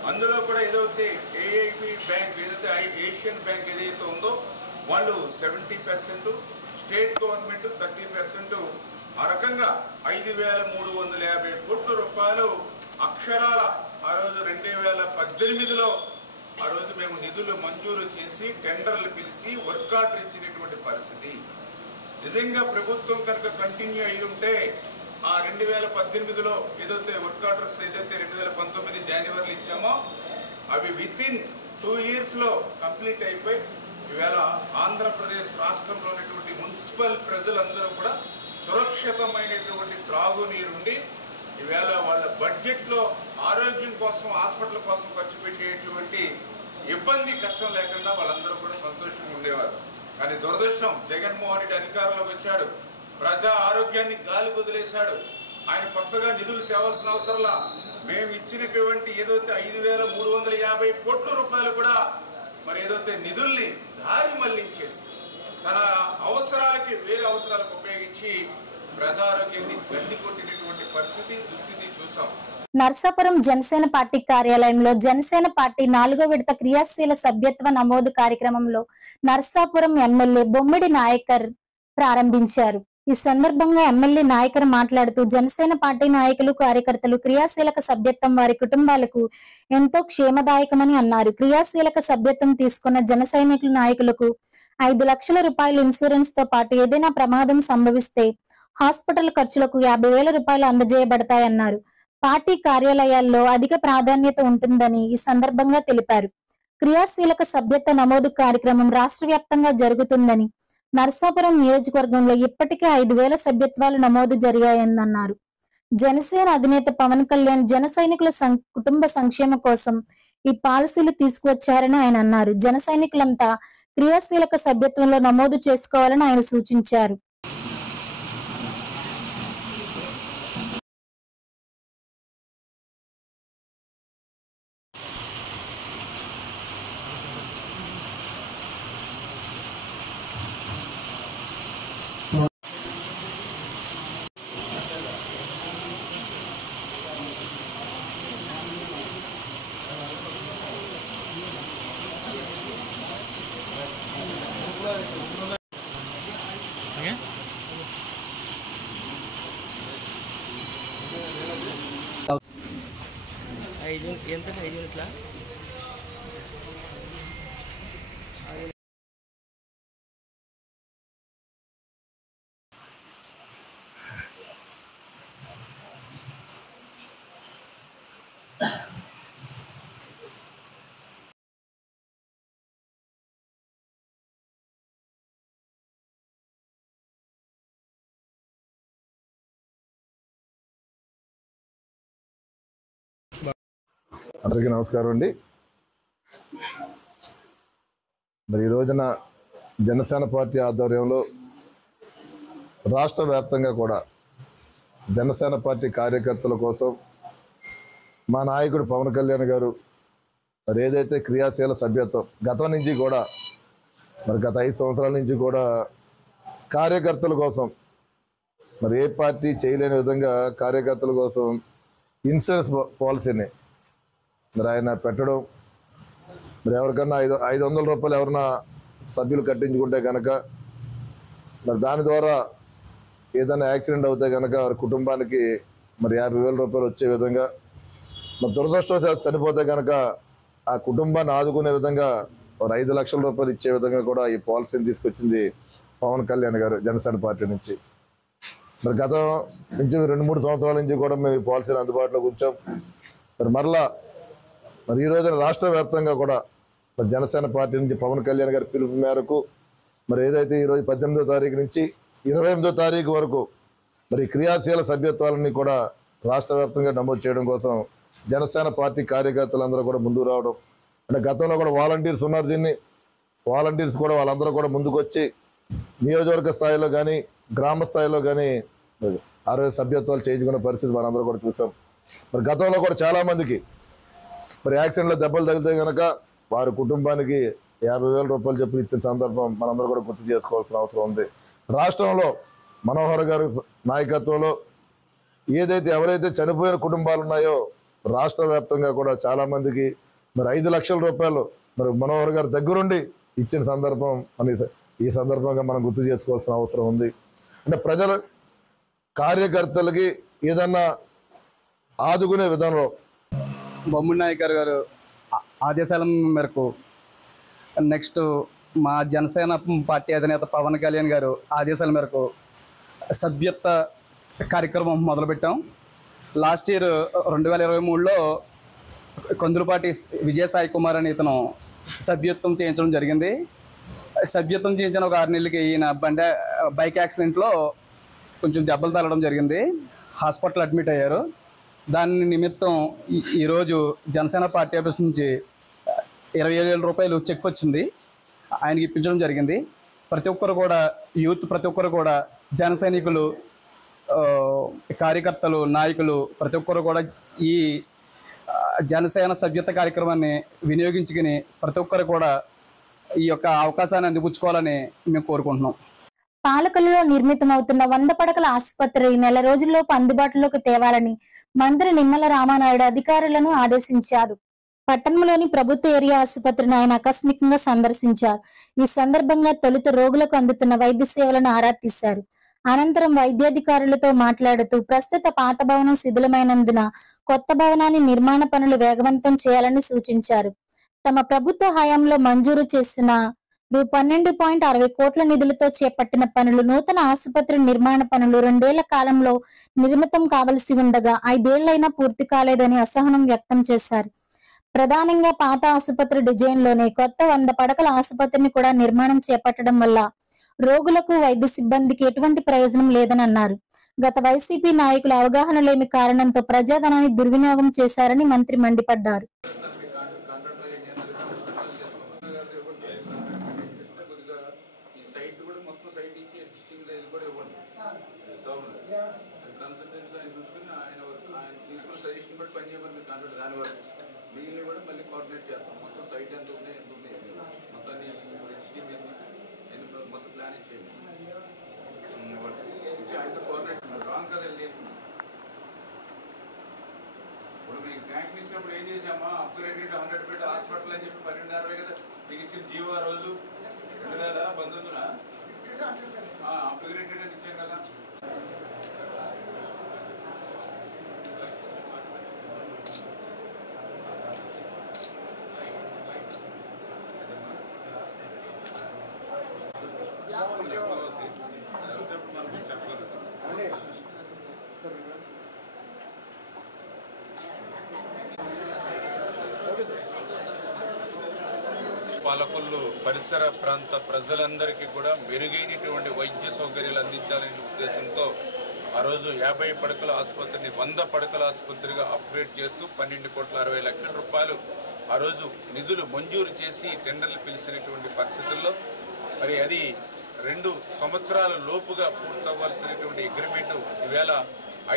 అందులో కూడా ఏదైతే ఏఐబి బ్యాంక్ ఏదైతే ఏషియన్ బ్యాంక్ ఏదైతే ఉందో వాళ్ళు 70%, స్టేట్ గవర్నమెంట్ 30%. ఆ రకంగా 5,350 కోట్ల రూపాయలు అక్షరాల ఆ రోజు 2018లో ఆ రోజు మేము నిధులు మంజూరు చేసి టెండర్లు పిలిచి వర్క్ ఆర్డర్ ఇచ్చినటువంటి పరిస్థితి. నిజంగా ప్రభుత్వం కనుక కంటిన్యూ అయ్యి ఉంటే ఆ 2018లో ఏదైతే వర్క్ ఆర్డర్స్ ఏదైతే 2019 జనవరిలో ఇచ్చామో అవి వితిన్ 2 yearsలో కంప్లీట్ అయిపోయి ఈవేళ ఆంధ్రప్రదేశ్ రాష్ట్రంలో ఉన్నటువంటి మున్సిపల్ ప్రజలందరూ కూడా సురక్షితమైనటువంటి త్రాగునీరుండి ఈవేళ వాళ్ళ బడ్జెట్లో ఆరోగ్యం కోసం హాస్పిటల్ కోసం ఖర్చు పెట్టేటువంటి ఇబ్బంది కష్టం లేకుండా వాళ్ళందరూ కూడా సంతోషంగా ఉండేవారు. కానీ దురదృష్టం, జగన్మోహన్ రెడ్డి అధికారంలోకి వచ్చాడు, ప్రజా ఆరోగ్యాన్ని గాలి వదిలేశాడు. ఆయన కొత్తగా నిధులు తేవాల్సిన అవసరంలా మేము ఇచ్చినటువంటి ఏదైతే 5,350 కోట్ల రూపాయలు కూడా మరి ఏదైతే నిధుల్ని దారి మళ్లించేసి తన అవసరాలకి వేరే అవసరాలకు ఉపయోగించి ప్రజారోగ్యాన్ని గండి కొట్టినటువంటి పరిస్థితి దుస్థితి చూసాం. నర్సాపురం జనసేన పార్టీ కార్యాలయంలో జనసేన పార్టీ 4వ విడత క్రియాశీల సభ్యత్వ నమోదు కార్యక్రమంలో నర్సాపురం ఎమ్మెల్యే బొమ్మిడి నాయకర్ ప్రారంభించారు. ఈ సందర్భంగా ఎమ్మెల్యే నాయకర్ మాట్లాడుతూ జనసేన పార్టీ నాయకులు కార్యకర్తలు క్రియాశీలక సభ్యత్వం వారి కుటుంబాలకు ఎంతో క్షేమదాయకమని అన్నారు. క్రియాశీలక సభ్యత్వం తీసుకున్న జన సైనికుల నాయకులకు 5 లక్షల రూపాయల ఇన్సూరెన్స్ తో పాటు ఏదైనా ప్రమాదం సంభవిస్తే హాస్పిటల్ ఖర్చులకు 50,000 రూపాయలు అందజేయబడతాయన్నారు. పార్టీ కార్యాలయాల్లో అధిక ప్రాధాన్యత ఉంటుందని ఈ సందర్భంగా తెలిపారు. క్రియాశీలక సభ్యత్వ నమోదు కార్యక్రమం రాష్ట్ర వ్యాప్తంగా జరుగుతుందని, నర్సాపురం నియోజకవర్గంలో ఇప్పటికే 5,000 సభ్యత్వాలు నమోదు జరిగాయన్నారు. జనసేన అధినేత పవన్ కళ్యాణ్ జన సైనికుల కుటుంబ సంక్షేమ కోసం ఈ పాలసీలు తీసుకువచ్చారని ఆయన అన్నారు. జన సైనికులంతా క్రియాశీలక సభ్యత్వంలో నమోదు చేసుకోవాలని ఆయన సూచించారు. ఎంత 5 యూనిట్ల అందరికీ నమస్కారం అండి. మరి ఈ రోజున జనసేన పార్టీ ఆధ్వర్యంలో రాష్ట్ర వ్యాప్తంగా కూడా జనసేన పార్టీ కార్యకర్తల కోసం మా నాయకుడు పవన్ కళ్యాణ్ గారు మరి ఏదైతే క్రియాశీల సభ్యత్వం గతం నుంచి కూడా మరి గత 5 సంవత్సరాల నుంచి కూడా కార్యకర్తల కోసం మరి ఏ పార్టీ చేయలేని విధంగా కార్యకర్తల కోసం ఇన్సూరెన్స్ పాలసీని మరి ఆయన పెట్టడం, మరి ఎవరికన్నా 500 రూపాయలు ఎవరన్నా సభ్యులు కట్టించుకుంటే కనుక మరి దాని ద్వారా ఏదైనా యాక్సిడెంట్ అవుతే కనుక వారి కుటుంబానికి మరి 50,000 రూపాయలు వచ్చే విధంగా, మరి దురదృష్టవశాత్తు చనిపోతే కనుక ఆ కుటుంబాన్ని ఆదుకునే విధంగా వారు 5 లక్షల రూపాయలు ఇచ్చే విధంగా కూడా ఈ పాలసీని తీసుకొచ్చింది పవన్ కళ్యాణ్ గారు జనసేన పార్టీ నుంచి. మరి గతం నుంచి 2-3 సంవత్సరాల నుంచి కూడా మేము ఈ పాలసీని అందుబాటులోకి ఉంచాం. మరి ఈ రోజున రాష్ట్ర వ్యాప్తంగా కూడా మరి జనసేన పార్టీ నుంచి పవన్ కళ్యాణ్ గారి పిలుపు మేరకు మరి ఏదైతే ఈరోజు 18వ తారీఖు నుంచి 28వ తారీఖు వరకు మరి క్రియాశీల సభ్యత్వాలని కూడా రాష్ట్ర వ్యాప్తంగా నమోదు చేయడం కోసం జనసేన పార్టీ కార్యకర్తలందరూ కూడా ముందుకు రావడం, అంటే గతంలో కూడా వాలంటీర్స్ ఉన్నారు, దీన్ని వాలంటీర్స్ కూడా వాళ్ళందరూ కూడా ముందుకు వచ్చి నియోజకవర్గ స్థాయిలో కానీ గ్రామ స్థాయిలో కానీ ఆరోగ్య సభ్యత్వాలు చేయించుకునే పరిస్థితి మనందరూ కూడా చూసాం. మరి గతంలో కూడా చాలామందికి మరి యాక్సిడెంట్లో దెబ్బలు తగిలితే కనుక వారి కుటుంబానికి 50,000 రూపాయలు చెప్పి ఇచ్చిన సందర్భం మనందరూ కూడా గుర్తు చేసుకోవాల్సిన అవసరం ఉంది. రాష్ట్రంలో మనోహర్ గారి నాయకత్వంలో ఏదైతే ఎవరైతే చనిపోయిన కుటుంబాలు ఉన్నాయో రాష్ట్ర వ్యాప్తంగా కూడా చాలామందికి మరి 5 లక్షల రూపాయలు మరి మనోహర్ గారి దగ్గరుండి ఇచ్చిన సందర్భం ఈ సందర్భంగా మనం గుర్తు చేసుకోవాల్సిన అవసరం ఉంది. అంటే ప్రజల కార్యకర్తలకి ఏదన్నా ఆదుకునే విధానంలో బొమ్మిడి నాయకర్ గారు ఆదేశాల మేరకు నెక్స్ట్ మా జనసేన పార్టీ అధినేత పవన్ కళ్యాణ్ గారు ఆదేశాల మేరకు సభ్యత్వ కార్యక్రమం మొదలుపెట్టాం. లాస్ట్ ఇయర్ 2023లో కొందులపాటి విజయసాయి కుమార్ అని ఇతను సభ్యత్వం చేయించడం జరిగింది. సభ్యత్వం చేయించిన ఒక 6 నెలలకి ఈయన బైక్ యాక్సిడెంట్లో కొంచెం దెబ్బలు తగలడం జరిగింది. హాస్పిటల్ అడ్మిట్ అయ్యారు. దాని నిమిత్తం ఈరోజు జనసేన పార్టీ ఆఫీస్ నుంచి 27,000 రూపాయలు చెక్ వచ్చింది, ఆయనకి ఇప్పించడం జరిగింది. ప్రతి ఒక్కరు కూడా యూత్, ప్రతి ఒక్కరు కూడా జన సైనికులు, కార్యకర్తలు, నాయకులు ప్రతి ఒక్కరు కూడా ఈ జనసేన సభ్యత కార్యక్రమాన్ని వినియోగించుకుని ప్రతి ఒక్కరు కూడా ఈ యొక్క అవకాశాన్ని అందిపుచ్చుకోవాలని మేము కోరుకుంటున్నాం. పాలకులలో నిర్మితమవుతున్న 100 పడకల ఆసుపత్రి నెల రోజుల్లోపు అందుబాటులోకి తేవాలని మంత్రి నిమ్మల రామానాయుడు అధికారులను ఆదేశించారు. పట్టణంలోని ప్రభుత్వ ఏరియా ఆసుపత్రిని ఆయన ఆకస్మికంగా సందర్శించారు. ఈ సందర్భంగా తొలుత రోగులకు అందుతున్న వైద్య సేవలను ఆరా తీశారు. అనంతరం వైద్యాధికారులతో మాట్లాడుతూ ప్రస్తుత పాత భవనం శిథిలమైనందున కొత్త భవనాన్ని నిర్మాణ పనులు వేగవంతం చేయాలని సూచించారు. తమ ప్రభుత్వ హయాంలో మంజూరు చేసిన రూ. 12.60 కోట్ల నిధులతో చేపట్టిన పనులు, నూతన ఆసుపత్రి నిర్మాణ పనులు 2 ఏళ్ల కాలంలో నిర్మితం కావలసి ఉండగా 5 ఏళ్లైనా పూర్తి కాలేదని అసహనం వ్యక్తం చేశారు. ప్రధానంగా పాత ఆసుపత్రి డిజైన్ లోనే కొత్త 100 పడకల ఆసుపత్రిని కూడా నిర్మాణం చేపట్టడం వల్ల రోగులకు, వైద్య సిబ్బందికి ఎటువంటి ప్రయోజనం లేదని అన్నారు. గత వైసీపీ నాయకుల అవగాహన లేమి కారణంతో ప్రజాధనాన్ని దుర్వినియోగం చేశారని మంత్రి మండిపడ్డారు. ఇప్పుడు మీకు శాంక్షన్ ఇచ్చినప్పుడు ఏం చేసామా, అప్గ్రేడెడ్ 100 బెడ్ హాస్పిటల్ అని చెప్పి 12.60 కదా మీకు ఇచ్చిన జీవో ఆ రోజు 2019 అప్గ్రేడెడ్ అని ఇచ్చాం కదా. పాలకులు పరిసర ప్రాంత ప్రజలందరికీ కూడా మెరుగైనటువంటి వైద్య సౌకర్యాలు అందించాలనే ఉద్దేశంతో ఆ రోజు 50 పడకల ఆసుపత్రిని 100 పడకల ఆసుపత్రిగా అప్గ్రేడ్ చేస్తూ 12,60,00,000 రూపాయలు ఆ రోజు నిధులు మంజూరు చేసి టెండర్లు పిలిచినటువంటి పరిస్థితుల్లో మరి అది 2 సంవత్సరాల లోపుగా పూర్తవ్వాల్సినటువంటి అగ్రిమెంటు ఈవేళ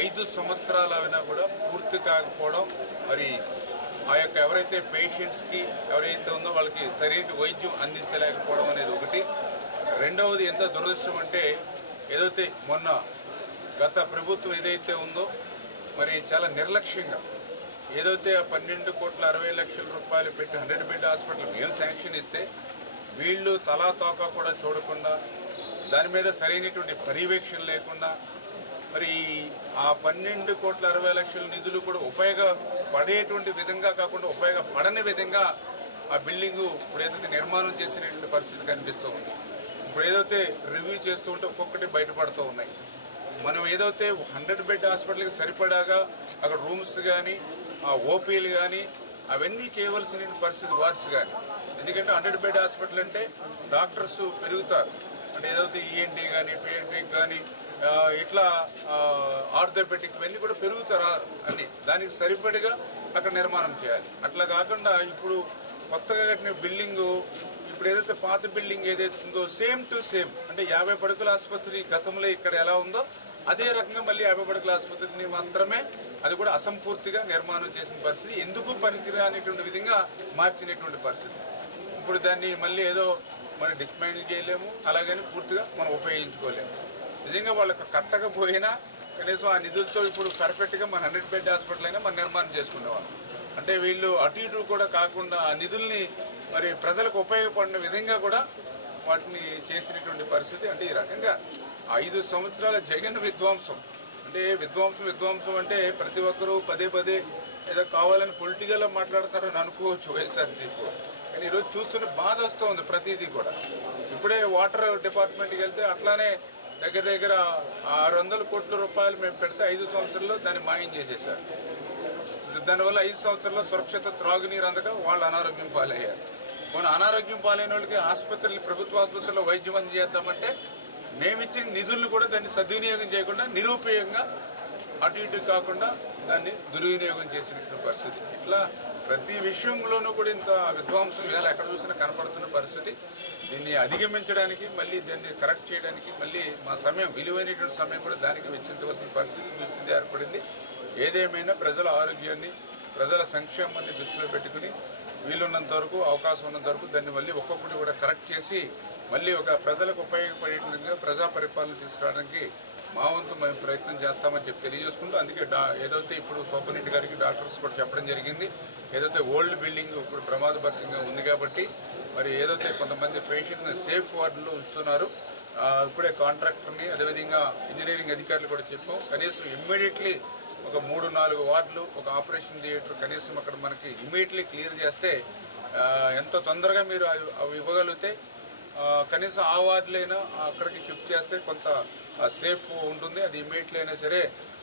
5 సంవత్సరాలు అయినా కూడా పూర్తి కాకపోవడం, మరి ఆ యొక్క ఎవరైతే పేషెంట్స్కి ఎవరైతే ఉందో వాళ్ళకి సరైన వైద్యం అందించలేకపోవడం అనేది ఒకటి. రెండవది ఎంత దురదృష్టం అంటే ఏదైతే మొన్న గత ప్రభుత్వం ఏదైతే ఉందో మరి చాలా నిర్లక్ష్యంగా ఏదైతే 12,60,00,000 రూపాయలు పెట్టి 100 బెడ్ హాస్పిటల్ మేము శాంక్షన్ ఇస్తే వీళ్ళు తలా తోక కూడా చూడకుండా, దాని మీద సరైనటువంటి పర్యవేక్షణ లేకుండా, మరి ఆ 12,60,00,000 నిధులు కూడా ఉపయోగపడేటువంటి విధంగా కాకుండా ఉపయోగపడని విధంగా ఆ బిల్డింగు ఇప్పుడు ఏదైతే నిర్మాణం చేసినటువంటి పరిస్థితి కనిపిస్తూ ఉంది. ఇప్పుడు ఏదైతే రివ్యూ చేస్తూ ఉంటే ఒక్కొక్కటి బయటపడుతూ ఉన్నాయి. మనం ఏదైతే 100 బెడ్ హాస్పిటల్కి సరిపడాగా అక్కడ రూమ్స్ కానీ, ఆ ఓపీలు కానీ అవన్నీ చేయవలసిన పరిస్థితి, వార్డ్స్ కానీ. ఎందుకంటే 100 బెడ్ హాస్పిటల్ అంటే డాక్టర్స్ పెరుగుతారు, అంటే ఏదైతే ఈఎన్టీ కానీ, పిఎన్టీ కానీ, ఇట్లా ఆర్థోపెటిక్ ఇవన్నీ కూడా పెరుగుతారు అన్ని. దానికి సరిపడిగా అక్కడ నిర్మాణం చేయాలి. అట్లా కాకుండా ఇప్పుడు కొత్తగా కట్టిన బిల్డింగు, ఇప్పుడు ఏదైతే పాత బిల్డింగ్ ఏదైతే ఉందో సేమ్ టు సేమ్, అంటే 50 పడకల ఆసుపత్రి గతంలో ఇక్కడ ఎలా ఉందో అదే రకంగా మళ్ళీ 50 పడకల ఆసుపత్రిని మాత్రమే అది కూడా అసంపూర్తిగా నిర్మాణం చేసిన పరిస్థితి, ఎందుకు పనికిరానిటువంటి విధంగా మార్చినటువంటి పరిస్థితి. ఇప్పుడు దాన్ని మళ్ళీ ఏదో మనం డిస్మాండిల్ చేయలేము, అలాగని పూర్తిగా మనం ఉపయోగించుకోలేము. నిజంగా వాళ్ళకి కట్టకపోయినా కనీసం ఆ నిధులతో ఇప్పుడు పర్ఫెక్ట్గా మన 100 బెడ్ హాస్పిటల్ అయినా మనం నిర్మాణం చేసుకునేవాళ్ళం. అంటే వీళ్ళు అటు ఇటు కూడా కాకుండా ఆ నిధుల్ని మరి ప్రజలకు ఉపయోగపడిన విధంగా కూడా వాటిని చేసినటువంటి పరిస్థితి. అంటే ఈ రకంగా 5 సంవత్సరాల జగన్ విధ్వంసం అంటే విధ్వంసం అంటే ప్రతి ఒక్కరూ పదే పదే ఏదో కావాలని పొలిటికల్గా మాట్లాడతారని అనుకోవచ్చు వైఎస్ఆర్సీపీ. కానీ ఈరోజు చూస్తున్న బాధ వస్తూ ఉంది ప్రతిదీ కూడా. ఇప్పుడే వాటర్ డిపార్ట్మెంట్కి వెళ్తే అట్లానే దగ్గర 600 కోట్ల రూపాయలు మేము పెడితే 5 సంవత్సరాల్లో దాన్ని మాయం చేసేసారు. దానివల్ల 5 సంవత్సరాల్లో సురక్షిత త్రాగునీరు అందక వాళ్ళు అనారోగ్యం పాలయ్యారు. కొన్ని అనారోగ్యం పాలైన వాళ్ళకి ప్రభుత్వ ఆసుపత్రుల్లో వైద్యం అందజేద్దామంటే మేమిచ్చిన నిధులను కూడా దాన్ని సద్వినియోగం చేయకుండా నిరుపయోగంగా అటు ఇటు కాకుండా దాన్ని దుర్వినియోగం చేసినటువంటి పరిస్థితి. ఇట్లా ప్రతి విషయంలోనూ కూడా ఇంత విధ్వంసం ఇలా ఎక్కడ చూసినా కనపడుతున్న పరిస్థితి. దీన్ని అధిగమించడానికి మళ్ళీ దాన్ని కరెక్ట్ చేయడానికి మళ్ళీ మా సమయం విలువైనటువంటి సమయం కూడా దానికి వెచ్చించవలసిన పరిస్థితి ఏర్పడింది. ఏదేమైనా ప్రజల ఆరోగ్యాన్ని ప్రజల సంక్షేమాన్ని దృష్టిలో పెట్టుకుని వీలున్నంత వరకు అవకాశం ఉన్నంత వరకు దాన్ని మళ్ళీ ఒక్కొక్కటి కూడా కరెక్ట్ చేసి మళ్ళీ ఒక ప్రజలకు ఉపయోగపడే విధంగా ప్రజా పరిపాలన తీసుకురావడానికి మా వంతు మేము ప్రయత్నం చేస్తామని చెప్పి తెలియజేసుకుంటూ అందుకే ఏదైతే ఇప్పుడు సూపరింటెండెంట్ గారికి డాక్టర్స్ కూడా చెప్పడం జరిగింది. ఏదైతే ఓల్డ్ బిల్డింగ్ ఇప్పుడు ప్రమాదభరితంగా ఉంది కాబట్టి మరి ఏదైతే కొంతమంది పేషెంట్ని సేఫ్ వార్డులో ఉంచుతున్నారు. ఇప్పుడే కాంట్రాక్టర్ని అదేవిధంగా ఇంజనీరింగ్ అధికారులు కూడా చెప్పాం. కనీసం ఇమ్మీడియట్లీ ఒక 3-4 వార్డులు ఒక ఆపరేషన్ థియేటర్ కనీసం అక్కడ మనకి ఇమ్మీడియట్లీ క్లియర్ చేస్తే ఎంత తొందరగా మీరు అవి ఇవ్వగలిగితే కనీసం ఆ వార్డులైనా అక్కడికి షిఫ్ట్ చేస్తే కొంత సేఫ్ ఉంటుంది. అది ఇమ్మీడియట్లీ అయినా సరే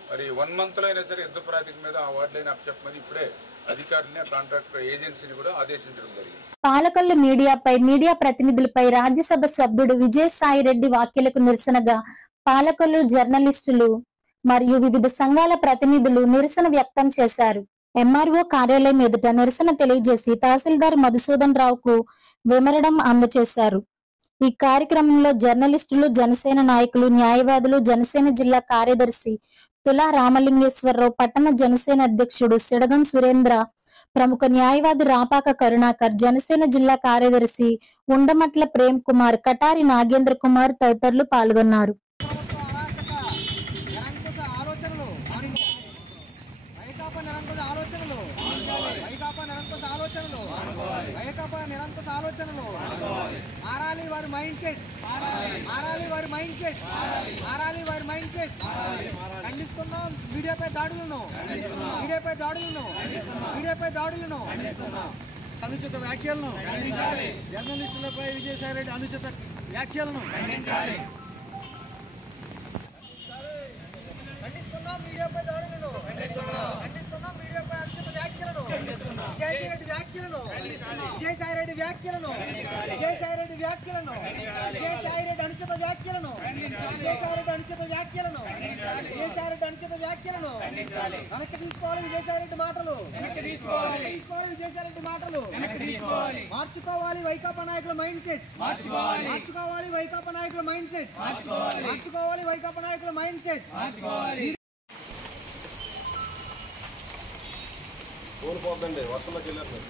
మరి 1 మంత్లో అయినా సరే యుద్ధ ప్రాతిపదిక మీద ఆ వార్డులైనా అప్పచెప్పమని ఇప్పుడే అధికారులని కాంట్రాక్టర్ ఏజెన్సీని కూడా ఆదేశించడం జరిగింది. పాలకొల్లు మీడియా ప్రతినిధులపై రాజ్యసభ సభ్యుడు విజయసాయి రెడ్డి వ్యాఖ్యలకు నిరసనగా పాలకొల్లు జర్నలిస్టులు మరియు వివిధ సంఘాల ప్రతినిధులు నిరసన వ్యక్తం చేశారు. ఎంఆర్ఓ కార్యాలయం ఎదుట నిరసన తెలియజేసి తహసీల్దార్ మధుసూదన్ రావుకు విమరణం అందజేశారు. ఈ కార్యక్రమంలో జర్నలిస్టులు, జనసేన నాయకులు, న్యాయవాదులు, జనసేన జిల్లా కార్యదర్శి తులా రామలింగేశ్వరరావు, పట్టణ జనసేన అధ్యక్షుడు సిడగం సురేంద్ర, ప్రముఖ న్యాయవాది రాపాక కరుణాకర్, జనసేన జిల్లా కార్యదర్శి ఉండమట్ల ప్రేమ్ కుమార్, కటారి నాగేంద్ర కుమార్ తదితరులు పాల్గొన్నారు. మారాలి వారి మైండ్ సెట్ ఖండిస్తున్నాం. మీడియాపై దాడులను అనుచిత వ్యాఖ్యలను జర్నలిస్టులపై విజయసాయి రెడ్డి అనుచిత వ్యాఖ్యలను ఖండిస్తున్నాం. మీడియాపై దాడులను ఖండిస్తున్నాం. మీడియాపై అనుచిత వ్యాఖ్యలను విజయసాయి రెడ్డి వ్యాఖ్యలను అనుచిత వ్యాఖ్యలను వెనక్కి తీసుకోవాలి. విజయసాయి రెడ్డి మాటలు మార్చుకోవాలి. వైకాపా నాయకుల మైండ్ సెట్ మార్చుకోవాలి. వైకాపా నాయకుల మైండ్ సెట్ కోల్పోకండి వర్షంలోకి వెళ్ళారు.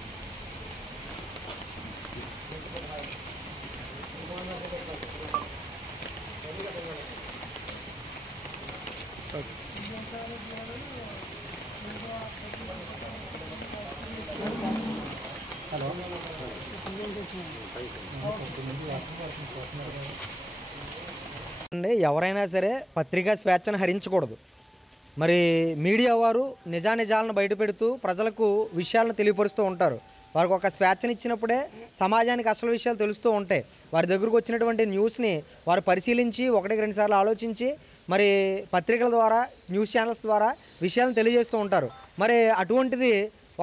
ఎవరైనా సరే పత్రికా స్వేచ్ఛను హరించకూడదు. మరి మీడియా వారు నిజానిజాలను బయటపెడుతూ ప్రజలకు విషయాలను తెలియపరుస్తూ ఉంటారు. వారికి ఒక స్వేచ్ఛను ఇచ్చినప్పుడే సమాజానికి అసలు విషయాలు తెలుస్తూ ఉంటాయి. వారి దగ్గరకు వచ్చినటువంటి న్యూస్ని వారు పరిశీలించి 1-2 సార్లు ఆలోచించి మరి పత్రికల ద్వారా, న్యూస్ ఛానల్స్ ద్వారా విషయాలను తెలియజేస్తూ ఉంటారు. మరి అటువంటిది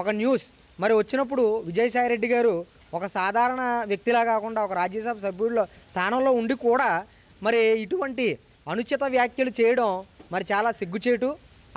ఒక న్యూస్ మరి వచ్చినప్పుడు విజయసాయి రెడ్డి గారు ఒక సాధారణ వ్యక్తిలా కాకుండా ఒక రాజ్యసభ సభ్యుల స్థానంలో ఉండి కూడా మరి ఇటువంటి అనుచిత వ్యాఖ్యలు చేయడం మరి చాలా సిగ్గుచేటు.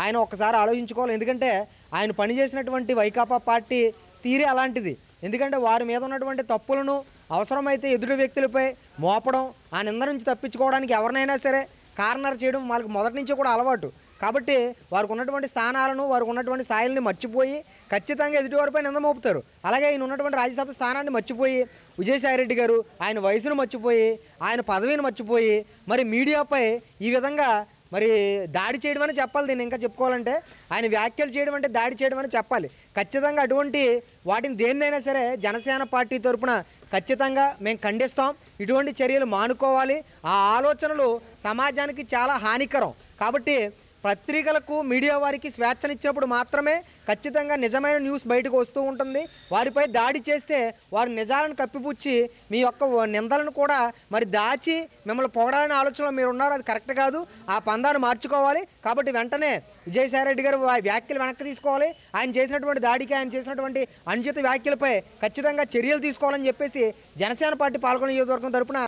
ఆయన ఒక్కసారి ఆలోచించుకోవాలి. ఎందుకంటే ఆయన పనిచేసినటువంటి వైకాపా పార్టీ తీరే అలాంటిది. ఎందుకంటే వారి మీద ఉన్నటువంటి తప్పులను అవసరమైతే ఎదుటి వ్యక్తులపై మోపడం, ఆ నింద నుంచి తప్పించుకోవడానికి ఎవరినైనా సరే కార్నర్ చేయడం వాళ్ళకి మొదటి నుంచి కూడా అలవాటు. కాబట్టి వారికి ఉన్నటువంటి స్థానాలను, వారికి ఉన్నటువంటి స్థాయిల్ని మర్చిపోయి ఖచ్చితంగా ఎదుటివారిపై నింద మోపుతారు. అలాగే ఆయన ఉన్నటువంటి రాజ్యసభ స్థానాన్ని మర్చిపోయి విజయసాయి రెడ్డి గారు ఆయన వయసును మర్చిపోయి, ఆయన పదవిని మర్చిపోయి మరి మీడియాపై ఈ విధంగా మరి దాడి చేయడం అని చెప్పాలి. దీన్ని ఇంకా చెప్పుకోవాలంటే ఆయన వ్యాఖ్యలు చేయడం అంటే దాడి చేయడం అని చెప్పాలి. ఖచ్చితంగా అటువంటి వాటిని దేన్నైనా సరే జనసేన పార్టీ తరఫున ఖచ్చితంగా మేము ఖండిస్తాం. ఇటువంటి చర్యలు మానుకోవాలి. ఆ ఆలోచనలు సమాజానికి చాలా హానికరం. కాబట్టి పత్రికలకు మీడియా వారికి స్వేచ్ఛనిచ్చినప్పుడు మాత్రమే ఖచ్చితంగా నిజమైన న్యూస్ బయటకు వస్తూ ఉంటుంది. వారిపై దాడి చేస్తే వారి నిజాలను కప్పిపుచ్చి మీ యొక్క నిందలను కూడా మరి దాచి మిమ్మల్ని పొగడాలనే ఆలోచనలో మీరు ఉన్నారు. అది కరెక్ట్ కాదు. ఆ పందాన్ని మార్చుకోవాలి. కాబట్టి వెంటనే విజయసాయిరెడ్డి గారు వ్యాఖ్యలు వెనక్కి తీసుకోవాలి. ఆయన చేసినటువంటి దాడికి, ఆయన చేసినటువంటి అనుచిత వ్యాఖ్యలపై ఖచ్చితంగా చర్యలు తీసుకోవాలని చెప్పేసి జనసేన పార్టీ పాల్గొన నియోజకవర్గం తరపున.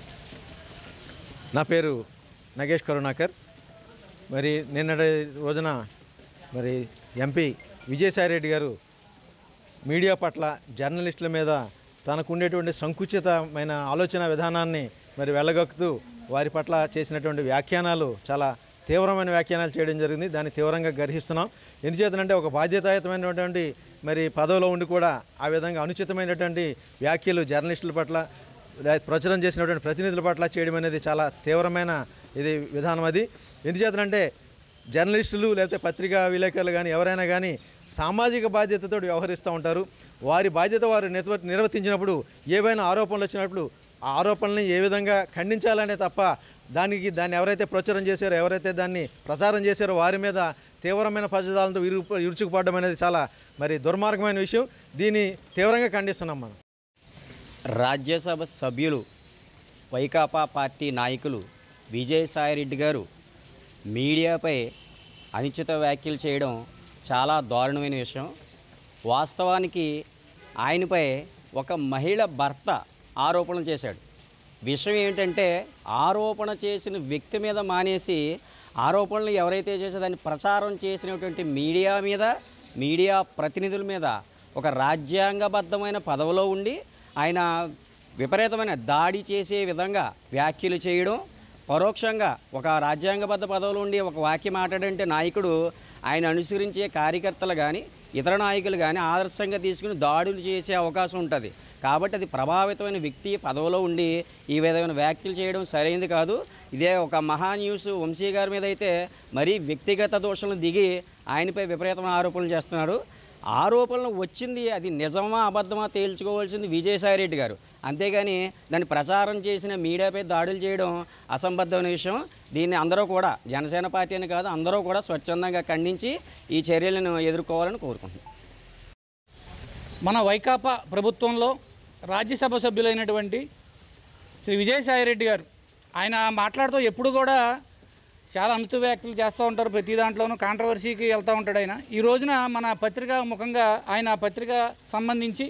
నా పేరు నగేష్ కరుణాకర్. మరి నిన్నటి రోజున మరి ఎంపీ విజయసాయిరెడ్డి గారు మీడియా పట్ల, జర్నలిస్టుల మీద తనకుండేటువంటి సంకుచితమైన ఆలోచన విధానాన్ని మరి వెళ్ళగక్కుతూ వారి పట్ల చేసినటువంటి వ్యాఖ్యానాలు చాలా తీవ్రమైన వ్యాఖ్యానాలు చేయడం జరిగింది. దాన్ని తీవ్రంగా గర్హిస్తున్నాం. ఎందుచేతనంటే ఒక బాధ్యతాయుతమైనటువంటి మరి పదవిలో ఉండి కూడా ఆ విధంగా అనుచితమైనటువంటి వ్యాఖ్యలు జర్నలిస్టుల పట్ల, ప్రచురం చేసినటువంటి ప్రతినిధుల పట్ల చేయడం అనేది చాలా తీవ్రమైన ఇది విధానం. అది ఎందుచేతనంటే జర్నలిస్టులు లేకపోతే పత్రికా విలేకరులు కానీ ఎవరైనా కానీ సామాజిక బాధ్యతతో వ్యవహరిస్తూ ఉంటారు. వారి బాధ్యత వారు నిర్వర్తించినప్పుడు ఏవైనా ఆరోపణలు వచ్చినప్పుడు ఆ ఆరోపణల్ని ఏ విధంగా ఖండించాలనే తప్ప దాన్ని ఎవరైతే ప్రచురం చేశారో, ఎవరైతే దాన్ని ప్రచారం చేశారో వారి మీద తీవ్రమైన పదజాలంతో విరుచుకుపడడం అనేది చాలా మరి దుర్మార్గమైన విషయం. దీన్ని తీవ్రంగా ఖండిస్తున్నాం మనం. రాజ్యసభ సభ్యులు వైకాపా పార్టీ నాయకులు విజయసాయిరెడ్డి గారు మీడియాపై అనుచిత వ్యాఖ్యలు చేయడం చాలా దారుణమైన విషయం. వాస్తవానికి ఆయనపై ఒక మహిళ భర్త ఆరోపణలు చేశాడు. విషయం ఏంటంటే ఆరోపణ చేసిన వ్యక్తి మీద మానేసి ఆరోపణలు ఎవరైతే చేసే దాన్ని ప్రచారం చేసినటువంటి మీడియా మీద, మీడియా ప్రతినిధుల మీద ఒక రాజ్యాంగబద్ధమైన పదవిలో ఉండి ఆయన విపరీతమైన దాడి చేసే విధంగా వ్యాఖ్యలు చేయడం, పరోక్షంగా ఒక రాజ్యాంగబద్ధ పదవులు ఉండి ఒక వాక్యం మాట్లాడంటే నాయకుడు ఆయన అనుసరించే కార్యకర్తలు కానీ ఇతర నాయకులు కానీ ఆదర్శంగా తీసుకుని దాడులు చేసే అవకాశం ఉంటుంది. కాబట్టి అది ప్రభావితమైన వ్యక్తి పదవిలో ఉండి ఈ విధమైన వ్యాఖ్యలు చేయడం సరైనది కాదు. ఇదే ఒక మహా న్యూస్ వంశీ గారి మీద అయితే మరీ వ్యక్తిగత దోషాలను దిగి ఆయనపై విపరీతమైన ఆరోపణలు చేస్తున్నారు. ఆరోపణలు వచ్చింది అది నిజమా అబద్ధమా తేల్చుకోవాల్సింది విజయసాయిరెడ్డి గారు. అంతేగాని దాన్ని ప్రచారం చేసిన మీడియాపై దాడులు చేయడం అసంబద్ధమైన విషయం. దీన్ని అందరూ కూడా, జనసేన పార్టీ అని కాదు, అందరూ కూడా స్వచ్ఛందంగా ఖండించి ఈ చర్యలను ఎదుర్కోవాలని కోరుకుంటున్నాం. మన వైకాపా ప్రభుత్వంలో రాజ్యసభ సభ్యులైనటువంటి శ్రీ విజయసాయిరెడ్డి గారు ఆయన మాట్లాడుతూ ఎప్పుడు కూడా చాలా అనుచిత వ్యాఖ్యలు చేస్తూ ఉంటారు. ప్రతి దాంట్లోనూ కాంట్రవర్సీకి వెళ్తూ ఉంటాడు ఆయన. ఈ రోజున మన పత్రిక ముఖంగా ఆయన పత్రిక సంబంధించి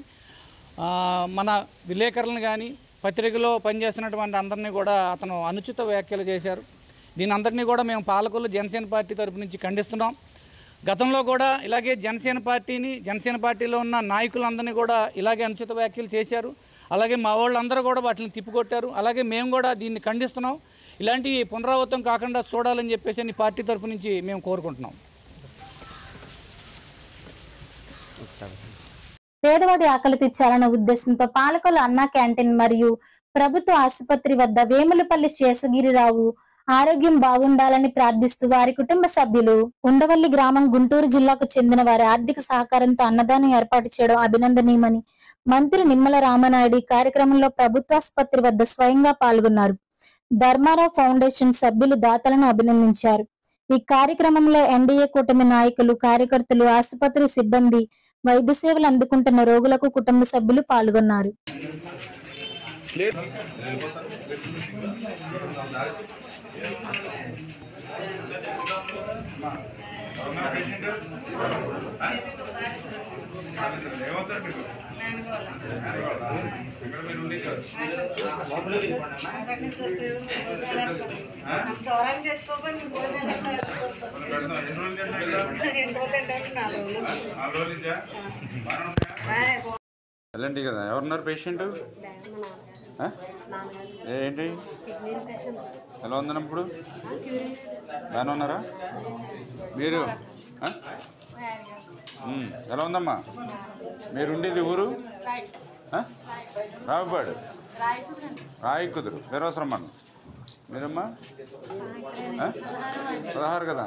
మన విలేకరులను కానీ పత్రికలో పనిచేస్తున్నటువంటి అందరినీ కూడా అతను అనుచిత వ్యాఖ్యలు చేశారు. దీని అందరినీ కూడా మేము పాలకులు జనసేన పార్టీ తరపు నుంచి ఖండిస్తున్నాం. గతంలో కూడా ఇలాగే జనసేన పార్టీలో ఉన్న నాయకులందరినీ కూడా ఇలాగే అనుచిత వ్యాఖ్యలు చేశారు. అలాగే మా వాళ్ళందరూ కూడా వాటిని తిప్పికొట్టారు. అలాగే మేము కూడా దీన్ని ఖండిస్తున్నాం. ఇలాంటి పునరావృతం కాకుండా చూడాలని చెప్పేసి పార్టీ తరపు నుంచి మేము కోరుకుంటున్నాం. పేదవాడి ఆకలి తీర్చాలన్న ఉద్దేశంతో పాలకొల్లు అన్నా క్యాంటీన్ మరియు ప్రభుత్వ ఆసుపత్రి వద్ద వేములపల్లి శేషగిరిరావు ఆరోగ్యం బాగుండాలని ప్రార్థిస్తూ వారి కుటుంబ సభ్యులు ఉండవల్లి గ్రామం గుంటూరు జిల్లాకు చెందిన వారి ఆర్థిక సహకారంతో అన్నదానం ఏర్పాటు చేయడం అభినందనీయమని మంత్రి నిమ్మల రామనాయుడు కార్యక్రమంలో ప్రభుత్వాసుపత్రి వద్ద స్వయంగా పాల్గొన్నారు. ధర్మారావు ఫౌండేషన్ సభ్యులు దాతలను అభినందించారు. ఈ కార్యక్రమంలో ఎన్డీఏ కూటమి నాయకులు, కార్యకర్తలు, ఆసుపత్రి సిబ్బంది, వైద్య సేవలు అందుకుంటున్న రోగులకు కుటుంబ సభ్యులు పాల్గొన్నారు. వెళ్ళండి కదా. ఎవరున్నారు పేషెంట్? ఏంటి ఎలా ఉందన్న ఇప్పుడు? బాగానే ఉన్నారా మీరు? ఎలా ఉందమ్మా? మీరుండేది ఊరు? రావిపాడు, రాయి కుదురు, వీరవసరం మనం. మీరమ్మా 16 కదా.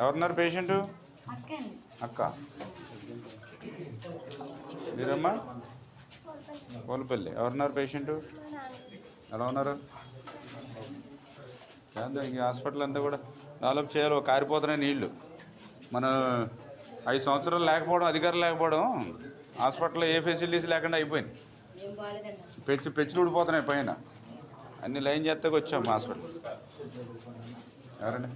ఎవరున్నారు పేషెంట్? అక్క. మీరమ్మా కోల్పల్లి. ఎవరున్నారు పేషెంట్? ఎలా ఉన్నారు? ఈ హాస్పిటల్ అంతా కూడా డెవలప్ చేయాలి. కారిపోతున్నాయి నీళ్లు. మనం 5 సంవత్సరాలు లేకపోవడం, అధికారులు లేకపోవడం, హాస్పిటల్లో ఏ ఫెసిలిటీస్ లేకుండా అయిపోయింది. పెచ్చులు ఊడిపోతున్నాయి పైన. అన్ని లైన్ చేస్తాకు వచ్చాం మా హాస్పిటల్. ఎవరండి?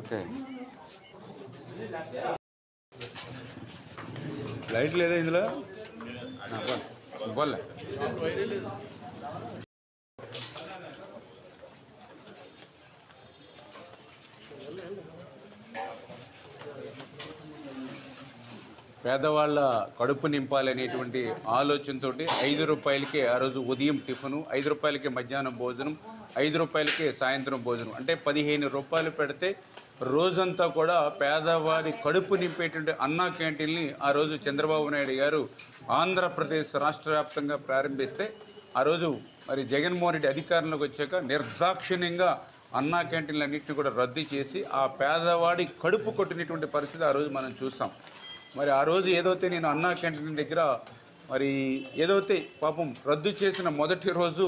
ఓకే. లైట్ లేదా ఇందులో? బోలే. పేదవాళ్ళ కడుపు నింపాలనేటువంటి ఆలోచనతో 5 రూపాయలకే ఆ రోజు ఉదయం టిఫను, 5 రూపాయలకే మధ్యాహ్నం భోజనం, 5 రూపాయలకే సాయంత్రం భోజనం, అంటే 15 రూపాయలు పెడితే రోజంతా కూడా పేదవారి కడుపు నింపేటువంటి అన్నా క్యాంటీన్ని ఆ రోజు చంద్రబాబు నాయుడు గారు ఆంధ్రప్రదేశ్ రాష్ట్ర వ్యాప్తంగా ప్రారంభిస్తే, ఆ రోజు మరి జగన్మోహన్ రెడ్డి అధికారంలోకి వచ్చాక నిర్దాక్షిణ్యంగా అన్నా క్యాంటీన్లన్నింటినీ కూడా రద్దు చేసి ఆ పేదవాడి కడుపు కొట్టినటువంటి పరిస్థితి ఆ రోజు మనం చూసాం. మరి ఆ రోజు ఏదైతే నేను అన్నా క్యాంటీన్ దగ్గర మరి ఏదైతే పాపం రద్దు చేసిన మొదటి రోజు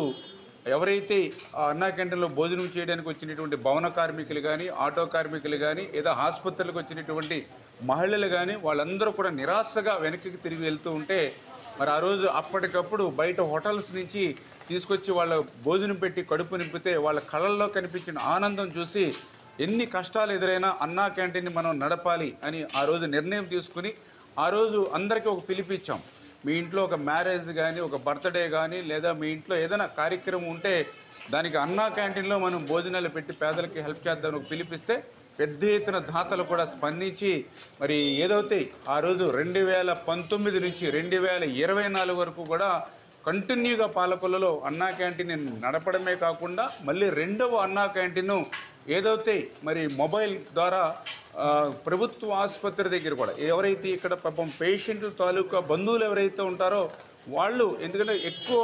ఎవరైతే ఆ అన్నా క్యాంటీన్లో భోజనం చేయడానికి వచ్చినటువంటి భవన కార్మికులు కానీ, ఆటో కార్మికులు కానీ, ఏదో ఆసుపత్రులకు వచ్చినటువంటి మహిళలు కానీ వాళ్ళందరూ కూడా నిరాశగా వెనక్కి తిరిగి వెళ్తూ ఉంటే, మరి ఆ రోజు అప్పటికప్పుడు బయట హోటల్స్ నుంచి తీసుకొచ్చి వాళ్ళ భోజనం పెట్టి కడుపు నింపితే వాళ్ళ కళ్ళల్లో కనిపించిన ఆనందం చూసి ఎన్ని కష్టాలు ఎదురైనా అన్నా క్యాంటీన్ని మనం నడపాలి అని ఆ రోజు నిర్ణయం తీసుకుని ఆ రోజు అందరికీ ఒక పిలిపిచ్చాం. మీ ఇంట్లో ఒక మ్యారేజ్ కానీ, ఒక బర్త్డే కానీ, లేదా మీ ఇంట్లో ఏదైనా కార్యక్రమం ఉంటే దానికి అన్నా క్యాంటీన్లో మనం భోజనాలు పెట్టి పేదలకి హెల్ప్ చేద్దామని ఒక పిలిపిస్తే పెద్ద ఎత్తున దాతలు కూడా స్పందించి మరి ఏదైతే ఆ రోజు 2019 నుంచి 2024 వరకు కూడా కంటిన్యూగా పాలకొల్లులో అన్నా క్యాంటీన్ నడపడమే కాకుండా మళ్ళీ రెండవ అన్నా క్యాంటీన్ను ఏదైతే మరి మొబైల్ ద్వారా ప్రభుత్వ ఆసుపత్రి దగ్గర కూడా ఎవరైతే ఇక్కడ పాపం పేషెంట్ల తాలూకా బంధువులు ఎవరైతే ఉంటారో వాళ్ళు, ఎందుకంటే ఎక్కువ